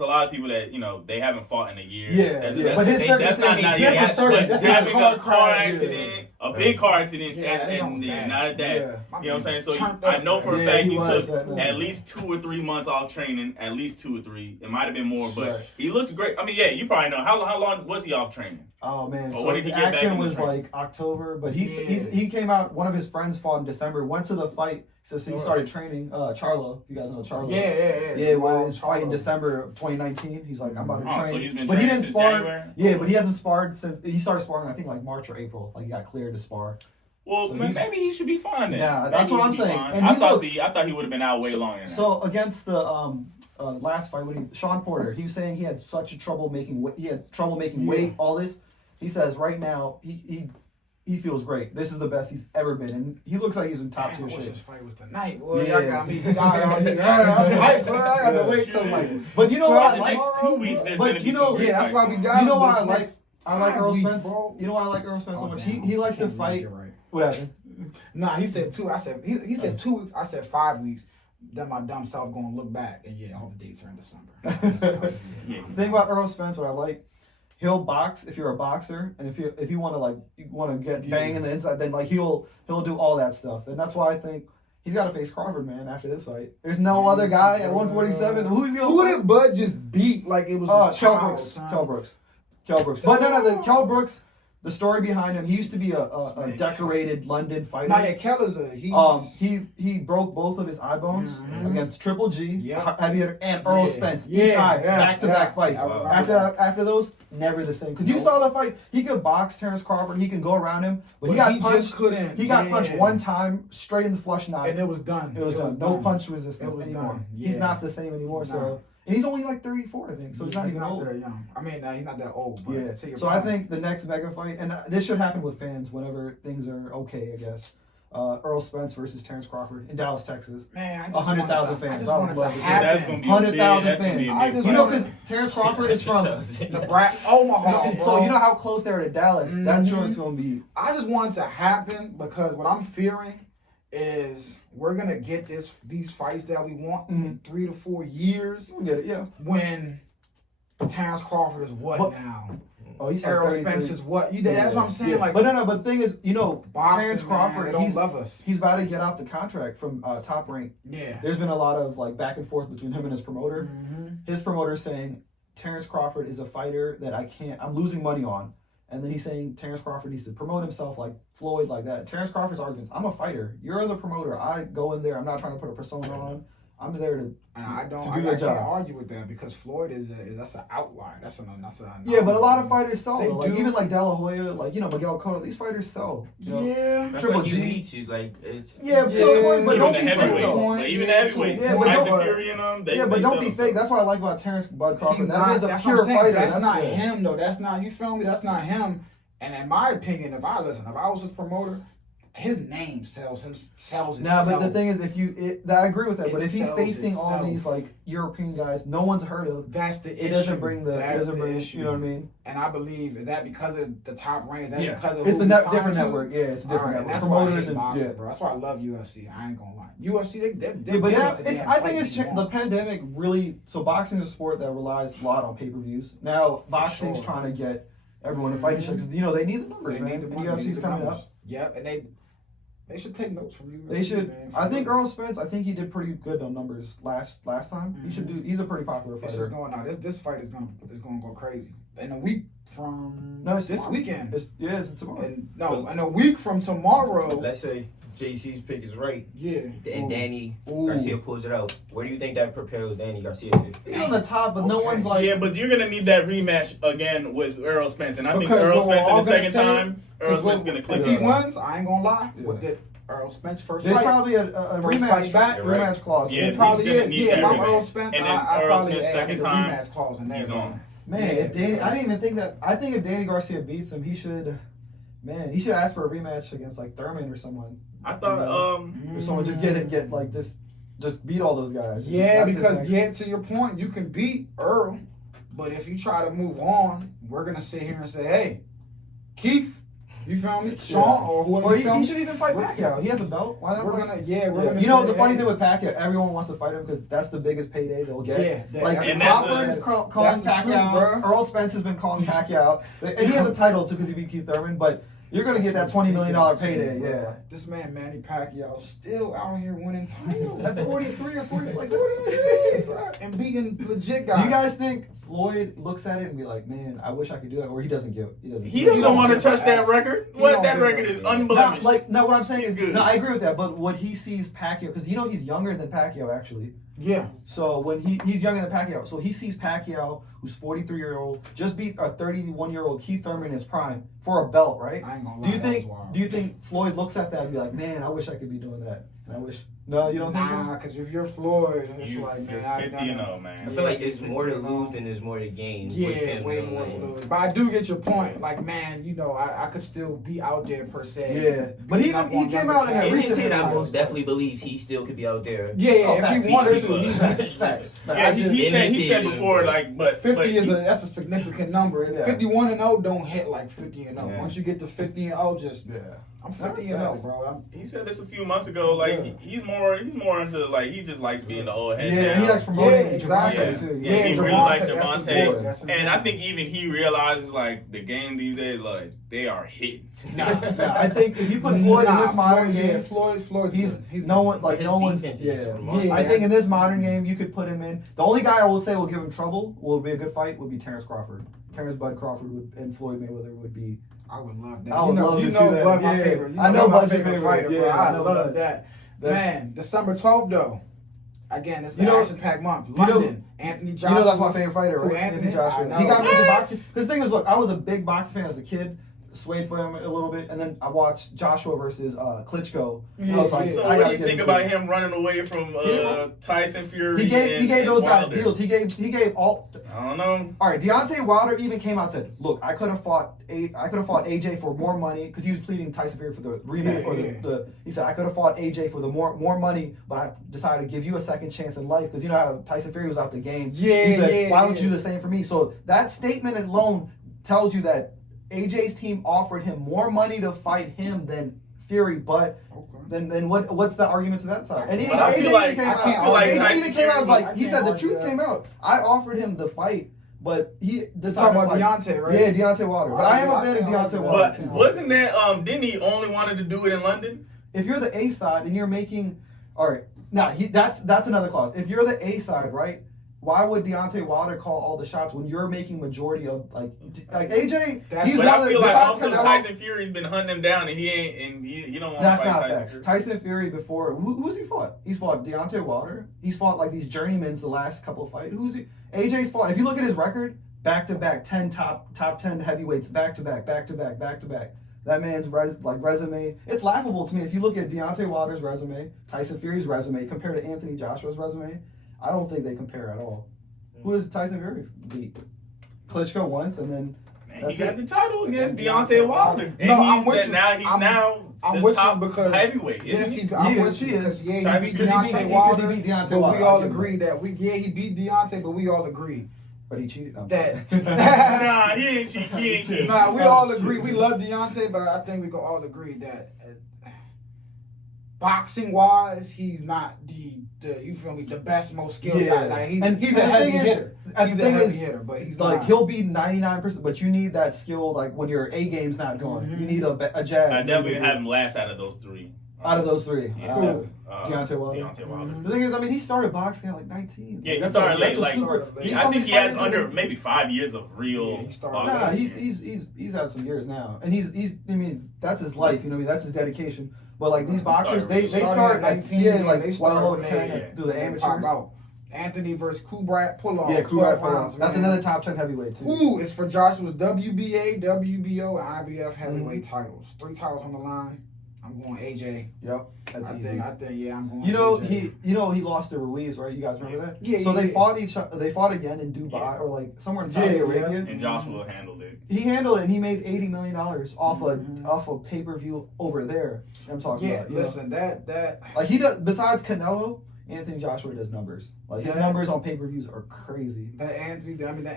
a lot of people that they haven't fought in a year. Yeah, yeah. But his that's circumstances not different. yeah, That's but not having a a car crash, accident, a big car accident, Yeah, that and sounds bad. not at that. Yeah. You know what I'm saying? So Turned I up, know for a man. fact Yeah, he he was took that night. at least 2 or 3 months off training, at least 2 or 3. It might have been more, but Right. he looks great. I mean, yeah, you probably know how long was he off training? Oh man, Or so when did he the get back accident in the was training? like October, but Yeah. he came out. One of his friends fought in December. Went to the fight, so he started training. Charlo, you guys know Charlo. Yeah. Well, his fight in December of 2019. He's like, I'm about to Oh, train. so he's been but he training didn't since spar. January? Yeah, but he hasn't sparred since he started sparring. I think like March or April. Like he got cleared to spar. Well, So maybe he should be fine then. Yeah, Maybe that's he what should I'm be saying. fine. And I he thought looks- I thought he would have been out way longer than that. So against the last fight, Sean Porter, he was saying he had such a trouble making weight. He had trouble making weight. All this. He says right now he feels great. This is the best he's ever been, and he looks like he's in top Damn, I tier wish shape. this fight was tonight. Boy, Yeah. I got me. I got to wait till like. But you know So what? the I like, next 2 weeks, there's but going to be you know- some great Yeah, that's fights why going we on. got. You know why but I like next I like 5 Earl weeks, Spence. bro. You know why I like Earl Spence so Oh, much? damn, He likes I to can't fight. read you right. What happened? Nah, he said 2. I said he said 2 weeks. I said 5 weeks. Then my dumb self going to look back and all the dates are in December. Yeah. The thing about Earl Spence, what I like, he'll box if you're a boxer, and if you want to get bang in the inside, then like he'll do all that stuff, and that's why I think he's got to face Crawford, man. After this fight, there's no other guy at 147. Who's he? Who did Bud just beat like it was his Kell child, Brooks. son? Kell Brooks. But no, Kell Brooks. The story behind him, he used to be a decorated London fighter. Nah, yeah, Kell is He broke both of his eye bones against Triple G, Yep. heavy hitter, and Earl Yeah. Spence. Yeah, Each eye, yeah, back-to-back yeah. fights. I remember After those, never the same. Because you saw the fight, he could box Terrence Crawford, he can go around him, but he got punched. just couldn't. He got punched one time straight in the flush knot. and it was done. It was done. No punch resistance It was anymore. done. He's Yeah. not the same anymore. He's So, not. and he's only like 34, I think. So he's not even old. that young. I mean, he's not that old. But Yeah. to your So I point. think the next mega fight, and this should happen with fans whenever things are okay, I guess. Earl Spence versus Terrence Crawford in Dallas, Texas. Man, I just 100,000 want it to- fans. I just I want would it to love to see happen. That's going to be 100,000 that's gonna be a fans. I big just You know, fight. because Terrence Crawford is from. Nebraska, Omaha. Bro. So you know how close they are to Dallas. That Mhm. joint's gonna be. I just want it to happen because what I'm fearing is we're gonna get these fights that we want in 3 to 4 years We'll get it, yeah. when Terrence Crawford is what But- now? Oh, he's Errol 33. Spence is what? That's what I'm saying. Yeah. Like, but no. But the thing is, boxing, Terrence man, Crawford, they don't he's love us. about to get out the contract from Top Rank. Yeah. There's been a lot of like back and forth between him and his promoter. Mm-hmm. His promoter saying Terrence Crawford is a fighter that I'm losing money on. And then he's saying Terrence Crawford needs to promote himself like Floyd, like that. Terrence Crawford's arguments, I'm a fighter. You're the promoter. I go in there. I'm not trying to put a persona on. I'm there to I do can't their job. argue with that because Floyd that's an outlier. That's a Yeah, but a lot of fighters sell. They Though. Like do. even like De La Hoya, like Miguel Cotto, these fighters sell. You know? Yeah. That's Triple what G. you need to like. It's Yeah, Yeah. to a point, but Even don't the be fake heavyweights, though. like, even the heavyweights, Yeah, but Tyson don't- Fury and them, Yeah, but they don't sell be stuff. fake. That's what I like about Terrence Bud Crawford. He's That not, man's a that's what pure I'm saying. fighter. That's not good. him though. That's not, you feel me? That's not him. And in my opinion, if I was his promoter, his name sells itself. Nah, but the thing is, I agree with that. But It if he's sells facing all itself. these like European guys, no one's heard of. That's the issue. It doesn't bring That's the you issue. know what I mean? And I believe, is that because of the Top Rank? Is that Yeah. because of It's who the we signed different to? network. Yeah, it's a different Alright, network. that's why I Promoters hate and boxing, yeah. bro. That's why I love UFC. I ain't gonna lie. UFC, they Yeah, but give yeah, us the damn I fight think it's we the want. pandemic really. So boxing is a sport that relies a lot on pay-per-views. Now boxing's sure. trying to get everyone to fight each other because they need the numbers, They man. need the And money, they need UFC's the coming numbers. up. Yep, and they should take notes from you. They should. Man, I think for real. Earl Spence. I think he did pretty good on numbers last time. He should do. He's a pretty popular This is fighter. going on. This fight is gonna go crazy. In a week from No, it's this tomorrow. weekend. It's tomorrow. In a week from tomorrow. Let's say JC's pick is right, Yeah. and Ooh. Danny Ooh. Garcia pulls it out. Where do you think that propels Danny Garcia to? He's on the top, but no Okay. one's like. Yeah, but you're gonna need that rematch again with Earl Spence, and I think Because Earl what we're Spence in all the gonna second say- time, Earl Because Spence is gonna click if he it. wins, I ain't gonna lie. Yeah. With the Earl Spence first There's fight. probably a First rematch fight back, right. rematch clause. Yeah, It probably he's gonna is. need Yeah, that if I'm rematch. Earl Spence, And then I Earl probably Spence I second need a time, rematch clause in there. he's on. Man, if Danny, I didn't even think that. I think if Danny Garcia beats him, he should ask for a rematch against like Thurman or someone. I thought, Or someone just get like just just beat all those guys. Yeah, That's his because next- to your point, you can beat Earl, but if you try to move on, we're gonna sit here and say, hey, Keith, you feel me? Sean or whoever. Or you feel he me? should even fight Pacquiao. He has a belt. Why not? We're fight? gonna You know, the say, funny hey, thing with Pacquiao, everyone wants to fight him because that's the biggest payday they'll get. Yeah, Like, and that's Crawford a- is calling that's the truth, Pacquiao. bro. Earl Spence has been calling Pacquiao. And he has a title, too, because he beat Keith Thurman. But you're going to get that $20 million payday, yeah. This man, Manny Pacquiao, still out here winning titles. At 43 or 40, like 43, bro, and beating legit guys. Do you guys think Floyd looks at it and be like, man, I wish I could do that? Or he doesn't give He doesn't want to touch that record. He What? don't That give record a- is unblemished. what I'm saying is, He's good. no, I agree with that. But what he sees Pacquiao, because he's younger than Pacquiao actually. Yeah. So when he's younger than Pacquiao, so he sees Pacquiao, who's 43-year-old, just beat a 31-year-old Keith Thurman in his prime for a belt, right? I ain't gonna lie. Do you that was think? wild. Do you think Floyd looks at that and be like, man, I wish I could be doing that? And I wish. No, you don't think so? Nah, because if you're Floyd, it's You're like, man, I've 50 done and it. 0, man. I feel like it's more to lose than there's more to gain. with Yeah, him way than more like- to lose. But I do get your point. Like, man, you know, I could still be out there per se. Yeah, but he Beating up he on came younger out in a cats. He didn't recent say that. fight. Most definitely believes he still could be out there. Yeah, yeah. Oh, if facts. he wanted He to, could. he Facts. Yeah, he said Yeah. before, like, but 50 is he's- that's a significant number. Yeah. 51 and 0 don't hit like 50 and 0. Yeah. Once you get to 50 and 0, just Yeah. I'm 50 and 0, bro. He said this a few months ago. Like Yeah. he's more into like he just likes being the old head. Yeah, down. and he likes promoting Yeah, exactly. Javante too. Yeah, he really Javante, likes that's his Javante. boy, that's his And I boy. think even he realizes like the game these days, like they are hitting. Nah, I think if you put Floyd in this modern Floyd, game, yeah, Floyd's he's good. He's no good. one like His no one's. defense is Yeah. remarkable. Yeah. I think in this modern game, you could put him in. The only guy I will say will give him trouble, will be a good fight, would be Terrence Crawford. Terrence Bud Crawford and Floyd Mayweather would be. I would love that. I would love to see that. Bud my Yeah. favorite. You I know Bud my Bud's your favorite favorite. fighter, bro. Yeah, I I know love Bud. that. That- Man, December 12th though. Again, it's the You know- action-packed month. you know- London, Anthony Joshua. You know that's my favorite fighter, Who, right? Anthony? Joshua. I know. He got me into What? boxing. Because the thing is, look, I was a big boxing fan as a kid. Swayed for him a little bit, and then I watched Joshua versus Klitschko. And I was like, So I what do gotta you get think into about it. him running away from Tyson Fury? He gave and those guys Wilder? deals. He gave all. I don't know. All right, Deontay Wilder even came out and said, "Look, I could have fought AJ for more money because he was pleading Tyson Fury for the rematch or the." He said, "I could have fought AJ for the more money, but I decided to give you a second chance in life because you know how Tyson Fury was out the game." Yeah, He said, yeah, "Why don't yeah. you do the same for me?" So that statement alone tells you that AJ's team offered him more money to fight him than Fury, but. Okay. Then what's the argument to that side? And But I AJ feel like- even came I out. can't argue. AJ Tyson even came out and was Fury like, was- he I said the can't truth argue came out. I offered him the fight, but he decided Talking about to fight. Deontay, right? Yeah, Deontay Wilder. But I am a fan of Deontay Wilder. But wasn't that didn't he only wanted to do it in London? If you're the A side and you're making, all right, now that's another clause. If you're the A side, right? Why would Deontay Wilder call all the shots when you're making majority of like AJ? That's- He's But one I of the- feel like besides also Canelo- Tyson Fury's been hunting him down and he ain't and he don't want That's to fight not Tyson facts. Fury. Tyson Fury before who's he fought? He's fought Deontay Wilder. He's fought like these journeymans the last couple of fights. Who's he? AJ's fought. If you look at his record, back to back 10 top 10 heavyweights, back to back. That man's resume. It's laughable to me if you look at Deontay Wilder's resume, Tyson Fury's resume compared to Anthony Joshua's resume. I don't think they compare at all. Who is Tyson Fury beat? Klitschko once, and then Man, he got the title against Deontay Wilder. And No, I'm he's with that you. now I'm the with you top because- heavyweight. Yes, Isn't he? I'm Yeah, with she you is. because he Tyson- beat because he beat- Deontay because Wilder. he beat Deontay But Wilder. we I all give him agree that he beat Deontay, but we all agree but he cheated. No. that. Nah, he ain't cheat. He ain't cheat. Nah, we all agree. We love Deontay, but I think we can all agree that boxing wise, he's not the you feel me, the best, most skilled Yeah. guy. Like he's a And the heavy thing is- hitter. and He's the a thing heavy is, hitter, but he's Like not. he'll be 99%, but you need that skill. Like when your A game's not going, Mhm. you need a jab. I definitely have him last out of those three. Out of those three. Yeah. Deontay Wilder. Deontay Wilder. The thing is, I mean, he started boxing at like 19. Yeah, he That's started late, a like, super- I he's I some think of he these has fighters under who- maybe 5 years of real. Yeah, he started boxing. Nah, late. he's had some years now, and he's I mean that's his life, you know, what I mean that's his dedication. But like these boxers, they start at like 19, yeah, like they start well when over they 10 do the and pop amateurs. out. Anthony versus Kubrat pull off. Yeah, 12 Kubrat rounds. That's man. another top 10 heavyweight too. Ooh, it's for Joshua's WBA, WBO, and IBF heavyweight Mm-hmm. titles. 3 titles on the line. I'm going AJ. Yep, that's I easy. think yeah, I'm going. You know AJ. he lost to Ruiz, right? You guys remember that? Yeah, So yeah, they yeah. fought again in Dubai Yeah. or like somewhere in Yeah, Saudi yeah. Arabia. And Joshua handled it. He handled it and he made $80 million off Mhm. off a pay per view over there. I'm talking Yeah, about. You know? listen, that Like he does. Besides Canelo, Anthony Joshua does numbers. Like his Yeah. numbers on pay-per-views are crazy. The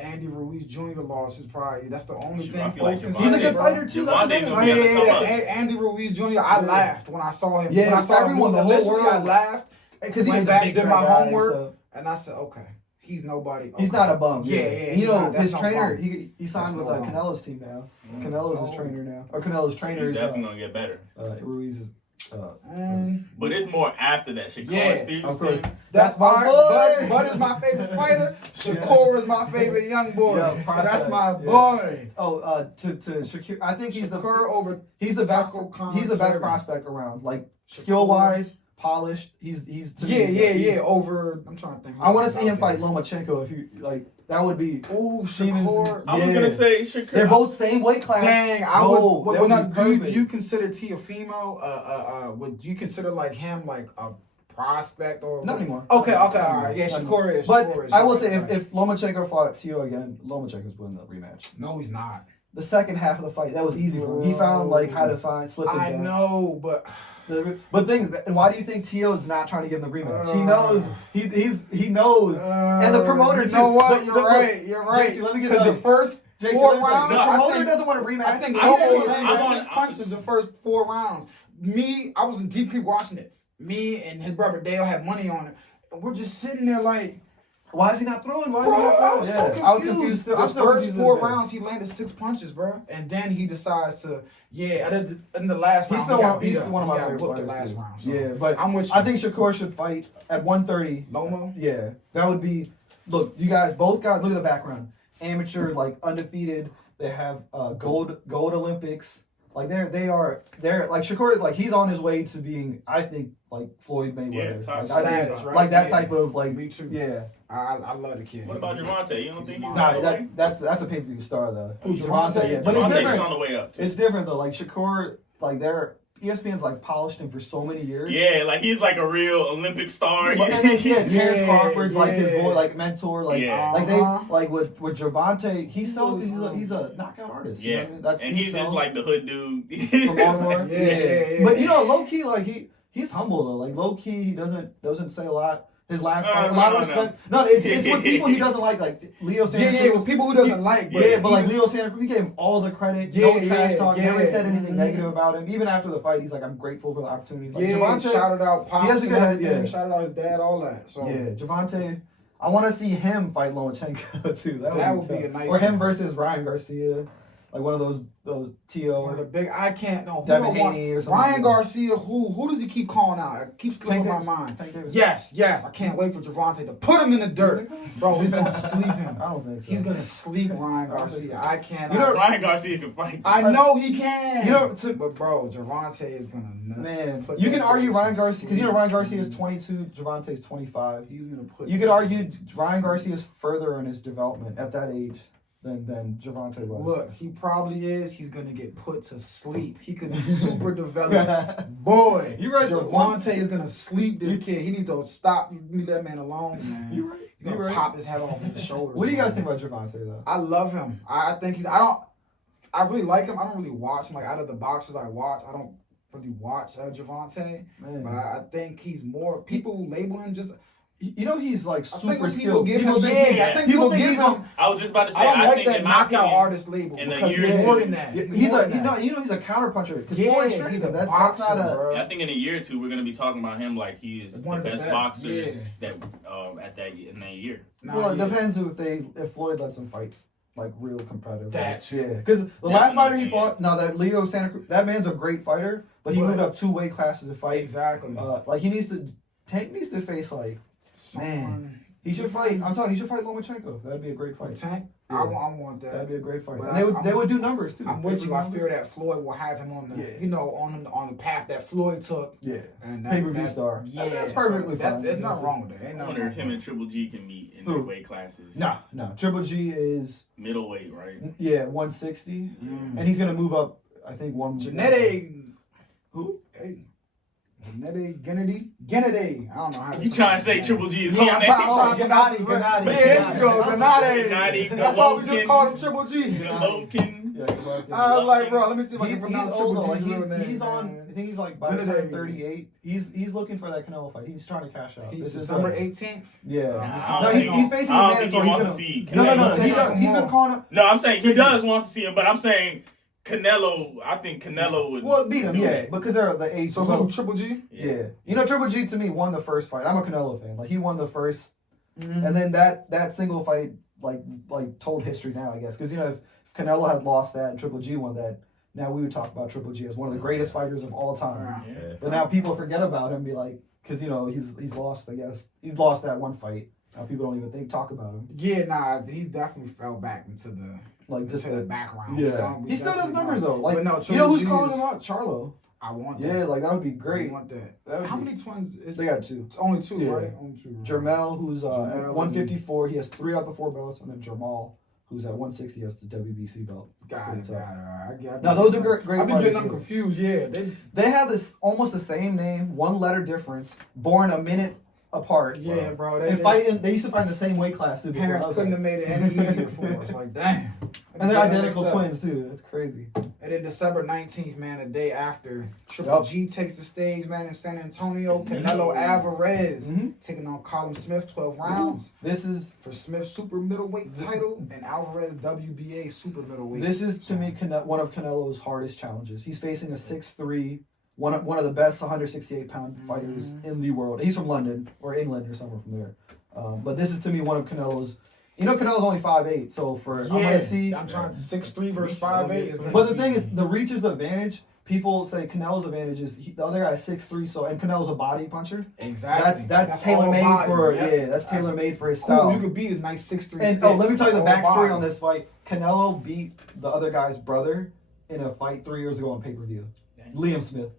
Andy Ruiz Jr. loss is probably that's the only Shoot, thing I feel like folks can Javante- say. He's a good bro. fighter too. That's Javante another gonna Oh, be thing. on the come up. Andy Ruiz Jr. I laughed when I saw him. Yeah, when I saw everyone, him, the whole initially, I world. laughed Because he went was a back, big did fat my guy, homework, so- and I said, okay, he's nobody. He's Okay. not a bum. Yeah. You know, not- that's his no trainer, bum. he signed That's with no bum. Canelo's team now. Mm. Canelo's his Oh. trainer now. Or Canelo's trainer He's is definitely gonna get better. Ruiz is. But it's more after that. Shakur Yeah, Stevens of course. thing. That's my my boy. Bud is my favorite fighter. Shakur is my favorite young boy. Yeah, That's my yeah. boy. Oh, to Shakur, I think he's Shakur over he's the best Taco Khan he's the best Jerry. prospect around. Like Shakur. skill wise, polished. He's to me, he's- Over. I'm trying to think. I want to see him fight Lomachenko. If you like, that would be. Ooh, Stevens- Shakur. I was Yeah. gonna say Shakur. They're both same weight class. Dang, I No, would. that would Now, be do perfect. you consider Teofimo? Would you consider like him like a prospect or Not anymore. Okay, Not all anymore. right. Yeah, Not Shakur is. But Shakur is. I will You're say, right. if Lomachenko fought Tio again, Lomachenko's winning the rematch. No, he's not. The second half of the fight, that was easy for him. He found like how to slip his I down. know, but But things, and why do you think Tio is not trying to give him the rematch? He Uh, knows. He knows. And the promoter you too. know what? The- You're the- right. You're right. JC, let me get Because to the first JC, 4 let me tell you, rounds, the I promoter think- doesn't want a rematch. I think I'm Lobo on- landed I'm on- 6 punches the first 4 rounds. I was in deep watching it. Me and his brother Dale had money on it. And we're just sitting there like, Why is he not throwing? Why is bro, he not I throwing? was Yeah, so confused. I was confused too. The I'm still first confused 4 as well. rounds, he landed 6 punches, bro. And then he decides to, in the last round, He's still he got one, beat he's up. one of He my got favorite whooped fighters. the last too. round. So Yeah, but I'm with you. I think Shakur should fight at 130. Lomo? Yeah, that would be. Look, you guys, both guys. Look at the background. Amateur, like undefeated. They have gold Olympics. Like they're like Shakur. Like he's on his way to being, I think, like Floyd Mayweather. top like, I think, status, right? like that Yeah. type of like. Me too. Yeah. I love the kid. What about Javante? You don't think he's on Nah, the way? that's a pay per view star though. Who, Javante, Javante? yeah, but it's Javante's different. on the way up. Too. It's different though. Like Shakur, like ESPN's like polished him for so many years. Yeah, like he's like a real Olympic star. But, and then he had Terrence Yeah, Crawford's like his yeah. boy, like mentor, like Yeah. like they Uh-huh. like with Javante, he sells because he's a knockout artist. You know Yeah, what I mean? That's and he he's just sells like the hood dude. from Baltimore. Yeah. But you know, low key, like he's humble though. Like low key, he doesn't say a lot. His last fight, a lot of respect. No, it's with people he doesn't like Leo Santa Cruz. Yeah, it was people who doesn't like. But like Leo Santa Cruz, he gave him all the credit. Yeah, No trash yeah, talk. yeah. Never said anything Mhm. negative about him. Even after the fight, he's like, I'm grateful for the opportunity. Like, Yeah, Javante, shouted out Pops. he has a good and head, everything, yeah. Shouted out his dad, all that. So Yeah, Javante. I want to see him fight Lomachenko too. That would be tough. a nice Or him one. versus Ryan Garcia, like one of those one of the TO. big, I can't know. Who Devin I want. Haney or something. Ryan Garcia, who does he keep calling out? It keeps slipping my mind. Tank Davis. Yes, I can't wait for Javante to put him in the dirt. Bro, he's gonna sleep him. I don't think so. He's gonna sleep Ryan Garcia. I cannot. You know, Ryan Garcia can fight. I know he can. You know, but bro, Javante is gonna Man, put you that can argue boy Ryan to Garcia because you know Ryan sleep. Garcia is 22, Javante's 25. He's gonna put. You could that argue boy to Ryan sleep. Garcia is further in his development at that age than Javante was. Look, he probably is. He's gonna get put to sleep. He could be super developed. Boy, You right, though. Javante is gonna sleep this kid. He needs to stop. Leave that man alone, man. You right. He's gonna You right. pop his head off his shoulders. What do you guys man. think about Javante though? I love him. I think he's. I really like him. I don't really watch him. Like out of the boxers I watch, I don't really watch Javante. Man. But I think he's more. People label him just. You know he's like I think super when people skilled. give him. People think- Yeah, I think people people think give he's him. I was just about to say. I don't like think that in my knockout opinion, artist label in a because year he's or more two- than that. He's more a than that. he's a counter puncher because Yeah, Floyd he's strength a him. That's boxer, not a. bro. I think in a year or two we're gonna be talking about him like he is One the of the best best, boxers yeah. that at that in that year. Nah, Well, it yeah. depends if Floyd lets him fight like real competitive. That too. Yeah, because the That's last fighter another he thing, fought, no, that Leo Santa Cruz, that man's a great fighter, but he But- moved up 2 weight classes to fight. Exactly. Like he needs to Tank needs to face like Someone. he should fight. I'm telling you, he should fight Lomachenko. That'd be a great fight. Tank. Yeah. I want that. That'd be a great fight. But And they I'm- would do numbers too. I'm They with would you. I do fear that Floyd will have him on the, Yeah. on the path that Floyd took. Yeah. And Pay-per-view star. Yeah, That's perfectly so fine. There's nothing wrong with that. Ain't I nothing wonder wrong if him with and Triple G can meet in Who? their weight classes. No. Triple G is Middleweight, right? 160, that. and he's gonna move up. I think one. Genetic. Who? Hey. Genetic. Gennady. I don't know how You trying to say Triple G is Yeah, I'm on trying to Gennady, pronounce it. Gennady. There you go, Gennady. Gennady. Gennady That's why we just Golovkin. called him Triple G. Golovkin. Yeah, good luck. I was like, bro, let me see if I can He's pronounce old Triple though. G's Like real name. he's on. man. I think he's like by the time 38. He's looking for that Canelo fight. He's trying to cash out. He, This is December 18th. Yeah. I No, don't think he's facing I his don't think he mandatory. wants to He's see no, no, no. Canelo. He does. He's been calling him. No, I'm saying he Jason. does want to see him, but I'm saying Canelo. I think Canelo would. Well, beat him, do yeah, that. because they're the age. So who? Triple G? Yeah. You know, Triple G to me won the first fight. I'm a Canelo fan. Like he won the 1st, Mm-hmm. and then that single fight like told history now, I guess, because you know if Canelo had lost that and Triple G won that, now we would talk about Triple G as one of the greatest fighters of all time. Yeah. But now people forget about him, be like, because you know he's lost. I guess he's lost that one fight. Now people don't even talk about him. Yeah, nah, he definitely fell back into the Just the background. Yeah. We He still does definitely numbers don't. though. Like But no, you know who's Triple G calling is- him out? Charlo. I want that. Yeah, like that would be I great. want that. That would How be- many twins? Is They got 2. It's only 2, Yeah. right? Only 2. Right? Jermel, who's Jermel at 154, he has 3 out of the 4 belts, and then Jamal, who's at 160, has the WBC belt. Got it. So- I get Now, those are great I've been getting fighters, them too. confused. Yeah, They have this almost the same name, 1 letter difference, born a minute apart. yeah, bro. And they used to fight in the same weight class too. before. Parents I was couldn't like- have made it any easier for us. Like, damn. And they're Yeah, identical mixed up. twins too. That's crazy. And then December 19th, man, the day after, Triple Yup. G takes the stage, man, in San Antonio. Canelo Alvarez Mhm. taking on Colin Smith, 12 rounds This is for Smith's super middleweight title and Alvarez WBA super middleweight. This is to me one of Canelo's hardest challenges. He's facing a 6'3", one of the best 168-pound fighters in the world. He's from London or England or somewhere from there. But this is to me one of Canelo's. You know, Canelo's only 5'8", so I'm gonna see. I'm trying 6'3" versus 5'8". Is But the thing is, the reach is the advantage. People say Canelo's advantage is the other guy's 6'3", so and Canelo's a body puncher. exactly That's tailor made all body. for Yep. that's tailor made for his Cool. style. You could beat a nice 6'3". And stick. let me tell you the That's all backstory body. on this fight. Canelo beat the other guy's brother in a fight 3 years ago on pay-per-view. Liam Smith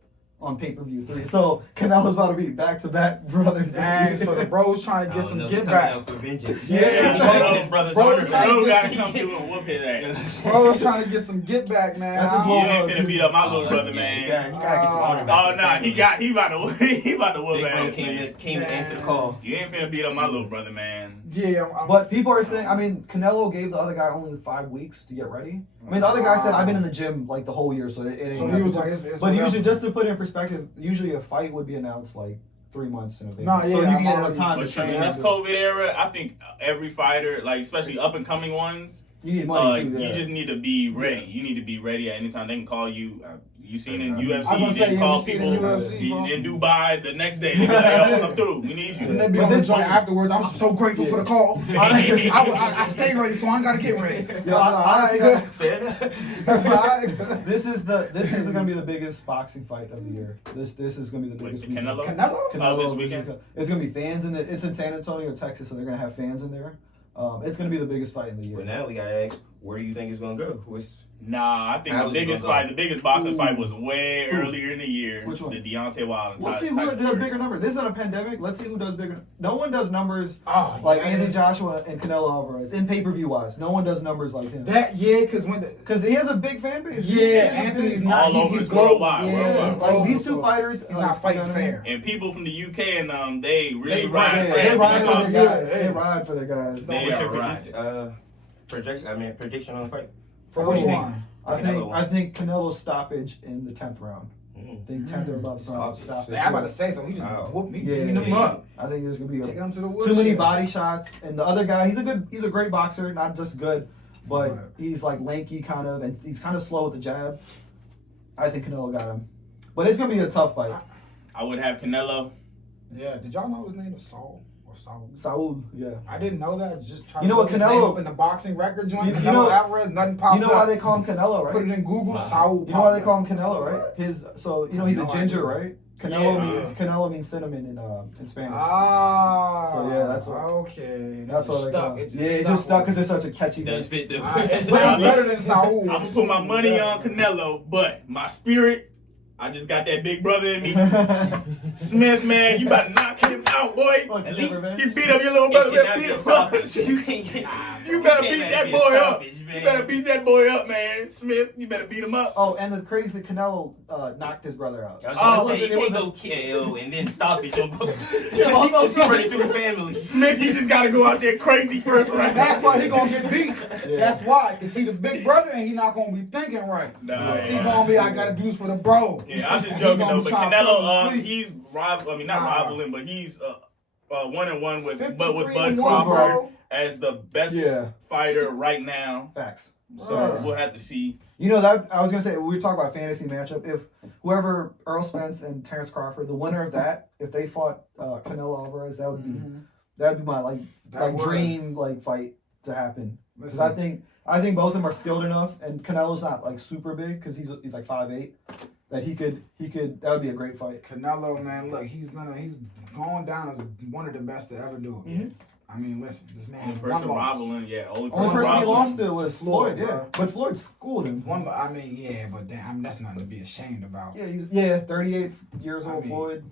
on pay-per-view 3. So Canelo's about to beat back-to-back brothers. Dang, so the bro's trying to get some get back. For vengeance. Yeah. All his brothers Bro, ordered, trying man. Bro to gotta get come through and whoop his ass. Bro's trying to get some get back, man. That's his You little ain't bro, finna too. beat up my little brother, man. You gotta get some order back. Oh nah, he about to he about to whoop Big bro ass, man. came to answer the call. You ain't finna beat up my little brother, man. Yeah, But people are saying, I mean, Canelo gave the other guy only 5 weeks to get ready. I mean, the other guy said, I've been in the gym like the whole year, so it ain't so he nothing." was like, it's But whatever. usually, just to put it in perspective, usually a fight would be announced like 3 months in advance. No, yeah, so you I'm can get already- enough time to But train. in this COVID era, I think every fighter, like especially up and coming ones, You need money too. you Yeah. just need to be ready. You need to be ready at any time. They can call you. You seen in UFC, I'm gonna you say, didn't yeah, call you seen people in UFC, bro. in Dubai the next day. They be like, yo, come through. We need And you. they be But on the this joint one- afterwards. I'm so grateful for the call. I stay ready, so I ain't gotta get ready. Yo, honestly, Alright. this is gonna be the biggest boxing fight of the year. This is gonna be the Wait, biggest the weekend. Canelo? Canelo? Oh, this weekend? It's gonna be fans in it's in San Antonio, Texas, so they're gonna have fans in there. It's gonna be the biggest fight in the year. But now we gotta ask, where do you think it's gonna go? Nah, I think How the is it biggest gonna go? fight, the biggest boxing Ooh. fight was way Ooh. earlier in the year. Which one? The Deontay Wilder. We'll see who does bigger numbers. This is a pandemic. Let's see who does bigger. No one does numbers Oh, like yeah, Anthony it's- Joshua and Canelo Alvarez in pay-per-view wise. No one does numbers like him. That because when the Because he has a big fan base. yeah, He has a Anthony's big- not. All over He's the global. worldwide, Yeah, worldwide. it's like global, these two so fighters. He's not fighting fair. And people from the UK and they really They ride ride for They him. ride for their guys. Yeah. They ride for their guys. They What's are your right. prediction on the fight? For which Oh, one? I think Canelo's stoppage in the 10th round. Mm. I think 10th or 11th round stop. I'm about to say something. He just Wow. whooped me, Yeah, beating him up, I think there's gonna be taking him to the too woodshed. many body shots, and the other guy, he's a great boxer, not just good, but Right. he's like lanky kind of, and he's kind of slow with the jab. I think Canelo got him, but it's gonna be a tough fight. I would have Canelo. Yeah, did y'all know his name is Saul or Saul? Saul, yeah. I didn't know that. Just trying You know to what, look his name Canelo- up in the boxing record joint. You Canelo know- Alvarez, nothing popped You know why up. they call him Canelo, Put right? it in Google. Saul. You know why they popped call him up. Canelo, right? He's a ginger, idea. right? Yeah. Canelo means cinnamon in Spanish. Ah. So, yeah, that's what- Okay. That's just what they stuck. call it. Yeah, it just stuck because it's such a catchy name. Does fit the. But it's better than Saul. I'm gonna put my money on Canelo, but my spirit, I just got that big brother in me. Smith, man, you about to knock him out, boy. What's At the least revenge? he beat up your little brother. Beat him up. You can't get. You better beat that boy up. You better beat that boy up, man. Smith, you better beat him up. Oh, and the crazy thing, Canelo knocked his brother out. I was gonna say, you can't go KO and then stop it. He's running through the family. Smith, you just gotta go out there crazy first round. That's why he gonna get beat. That's why, cause he the big brother and he not gonna be thinking right. Nah, He gonna be, I gotta do this for the bro. Yeah, I'm just He joking gonna though. be But trying to put him to Canelo, sleep. he's rivaling, but he's 1-1 with 53 Bud and 1, Crawford bro. as the best fighter right now. Facts. So Right. we'll have to see. You know that I was gonna say we were talking about fantasy matchup. If whoever Earl Spence and Terrence Crawford, the winner of that, if they fought Canelo Alvarez, that would be my That would. dream fight to happen. Because Listen. I think both of them are skilled enough, and Canelo's not super big because he's like 5'8", that he could that would be a great fight. Canelo, man, look, he's going down as one of the best to ever do it. Mhm. I mean, listen, this man Only has person one loss. rivaling, Only person person he rivaling. lost to was Floyd, Floyd, yeah. bro. But Floyd schooled him. I mean, yeah, but damn, that's nothing to be ashamed about. Yeah, 38 years old, I mean, Floyd.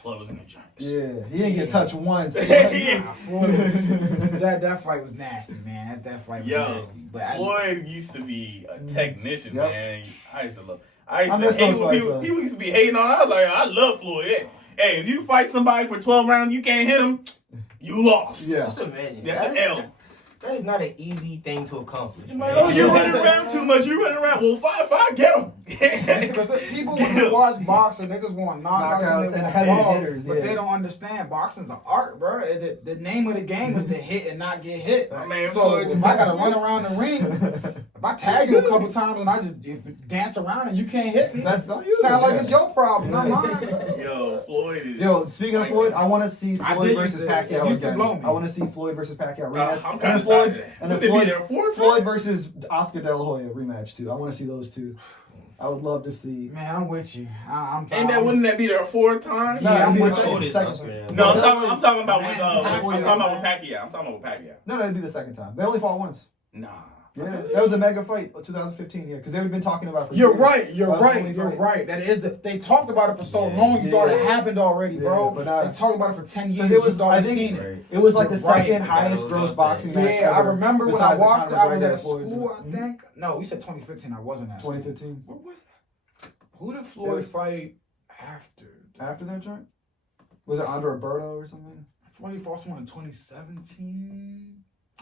Floyd was in the joints. Yeah, he didn't get touched once. Yes. Nah, Floyd was- that fight was nasty, man. That fight was Yo, nasty. But Floyd used to be a technician, Yep. man. I used to I miss hate those when fights, people, though. people used to be hating on. I was like, I love Floyd. Hey, if you fight somebody for 12 rounds, you can't hit him, you lost. Yeah. Just imagine. That's an L. That is not an easy thing to accomplish. Oh, you're running around too much. You're running around. Well, fine, get him. But people want to watch boxing, niggas want knockouts Knockouts and they and want heavy balls, hitters, but yeah. they don't understand boxing's an art, bro. The name of the game is to hit and not get hit. Man, So Floyd, if I gotta run around the ring, if I tag you a couple times and I just dance around and you can't hit me, That's on you. sound like Yeah. it's your problem, not mine. Yo, Floyd is. Yo, speaking of Floyd, I want to see I Floyd did versus used to- Pacquiao it used to again. blow me. I want to see Floyd versus Pacquiao rematch. I'm And kind then of Floyd, tired of that. and then Would they be there four Floyd versus Oscar De La Hoya rematch too. I want to see those two. I would love to see. Man, I'm with you. I'm Wouldn't that be their fourth time? Yeah, I'm it'd be with the you. second- Oldest second. Oscar. No, I'm talking about Man, with I'm exactly, talking about man. with Pacquiao. I'm talking about with Pacquiao. No, it'd be the second time. They only fought once. Nah. Yeah, that was the mega fight, 2015. Yeah, because they've been talking about. For You're years. right. You're That was the right. only You're fight. right. That is they talked about it for so Yeah. long. You thought it Yeah. happened already, bro. Yeah, but now- they talked about it for 10 years. Because it was, you thought I you think, seen it. Right. it was like the You're right. second highest gross boxing match Yeah, I ever. remember when I besides the watched it. Conor I was McGregor at Floyd. school, I think. No, you said 2015. I wasn't at school. 2015. What? Who did Floyd fight after? After that joint, was it Andre Roberto or something? Floyd fought someone in 2017.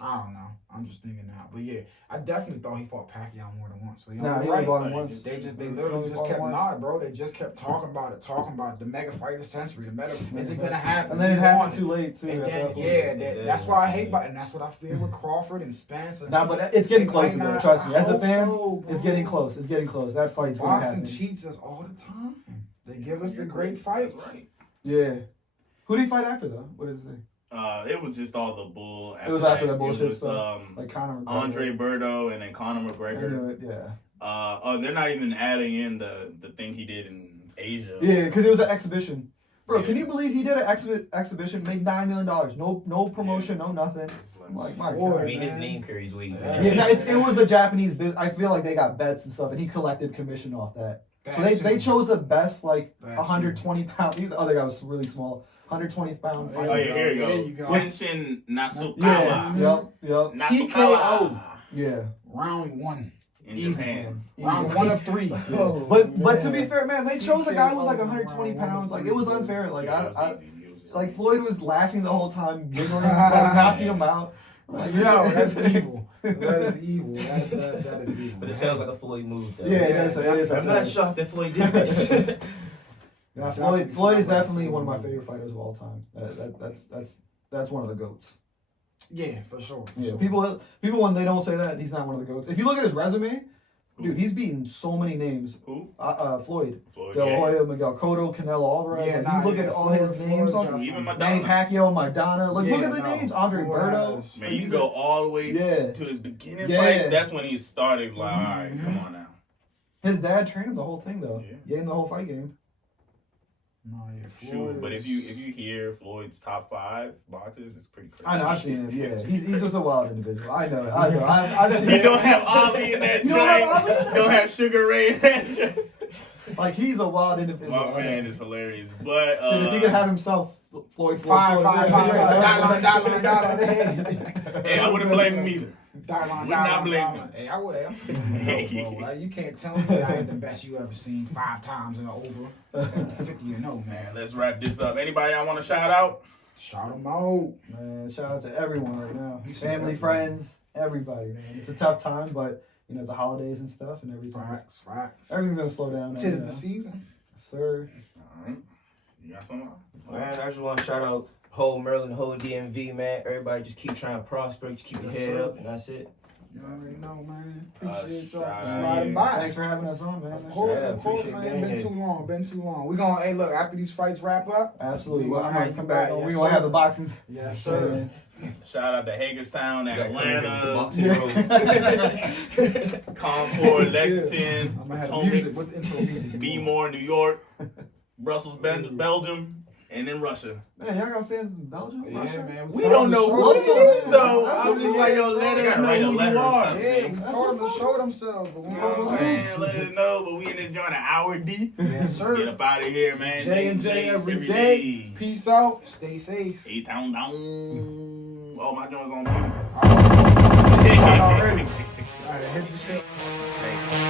I don't know. I'm just thinking now. But yeah, I definitely thought he fought Pacquiao more than once. So Nah, you're he only right. fought him once. They Only literally just fought kept once. not, bro. They just kept talking about it, the mega fight of the century, the mega. Is it gonna happen? And then it We happened want too late too. And at then, that point. yeah, that's why I hate about, and that's what I feel with Crawford and Spence. And Nah, but it's getting They closer might though. not- Trust me. As I a hope fan, so, it's bro. getting close. It's getting close. That fight's gonna Boxing happen. cheats us all the time. They give us the You're great That's fights. right. Yeah. Who did he fight after though? What is it? It was just all the bull. It was after that It bullshit was, stuff. Like Conor McGregor. Andre Berto and then Conor I McGregor. knew it. Yeah. They're not even adding in the thing he did in Asia. Yeah, because it was an exhibition. Bro, Yeah. can you believe he did an exhibition, made $9 million, no promotion, no nothing. I'm like, my Boy, God. I mean, his man. name carries weight. Yeah. Yeah, no, it was the Japanese business. I feel like they got bets and stuff, and he collected commission off that. So they chose the best, like, That 120 pound. The other guy was really small. 120 pound Oh, fighter. Oh yeah, here you There go. you go. Tenshin Nasukawa. Yeah, yep. Nasukawa Yeah. Round one. in Easy Japan. Round one of three. But to be fair, man, they chose a guy who was like 120 pounds. Like, it was unfair. Like, Yeah, it was I easy. It was just- like Floyd was laughing the whole time, giggling, like, knocking him out. Like, Yo, that's evil. That is evil. That is evil. But it sounds like a Floyd move, though. Yeah, it is. I'm not shocked that Floyd did this. Yeah, Floyd is definitely one of my favorite fighters of all time. That's one of the goats. Yeah, for sure. For Yeah, sure. people when they don't say that, he's not one of the goats. If you look at his resume, dude, he's beaten so many names. Who? Floyd, Floyd. De La yeah. Hoya, Miguel Cotto, Canelo Alvarez. Yeah, Like, nah, you look yeah, at all his Floyd- names Floyd's on got Even some- Manny Pacquiao, Maidana. Like, look Yeah, at the no, names. Andre Floyd Berto. has- Man, you go all the way Yeah. to his beginning Yeah. fights. That's when he started. Like, all right, come on now. His dad trained him the whole thing though. Yeah. Gave him the whole fight game. No, yeah, Floyd Shoot, but is- if you hear Floyd's top 5 boxers, it's pretty crazy. I know, I've seen him. Yeah, he's just a wild individual. I know. I've seen You it. don't have Ali in that You don't have joint. Ali in that Don't joint? have Sugar Ray in that joint. Like, he's a wild individual. My man is hilarious. But Shit, if he could have himself, Floyd, Five, Floyd, dollar. hey, I wouldn't blame him either. We not blaming. Hey, I'm 50-0, bro. Like, you can't tell me I ain't the best you ever seen 5 times in an over. 50-0, man. Man, let's wrap this up. Anybody I want to shout out? Shout them out. Man, shout out to everyone right now. You see Family, everybody. friends, everybody, man. It's a tough time, but you know, the holidays and stuff and everything. Facts. Everything's gonna slow down. Tis now. the season. Yes, sir. All right. You got something? Man, I just want to shout out whole Maryland, whole DMV, man. Everybody just keep trying to prosper, just keep your Yes, head sir. up, and that's it. You already know, man. Appreciate y'all shout for out sliding here. by. Thanks for having us on, man. Of course, Yeah, of course, appreciate man. being Been here. too long. We gonna, hey, look, after these fights wrap up, Absolutely. We Well, gonna I'm have gonna come you back. back, We yes, gonna sir. have the boxing. yes, Sure. sir. Shout out to Hagerstown, You gotta come in with the Atlanta, boxing room. Concord, Lexington, I'm gonna have Potomac, music. What's the intro music? Bmore, New York, Brussels, Belgium, and then Russia. Man, y'all got fans in Belgium? Yeah, Russia? man. We don't know what it is, though. I'm just like, yo, let You us gotta know write a who letter you or are. something. Yeah, we That's told them what's to show themselves, but we You know what I'm saying? Let us know, but we in this joint an hour deep. Yes, Get sir. up out of here, man. J and J every day. Peace out. Stay safe. 8 town down. Oh, my joint's on mute. Already. All right, hit the shit.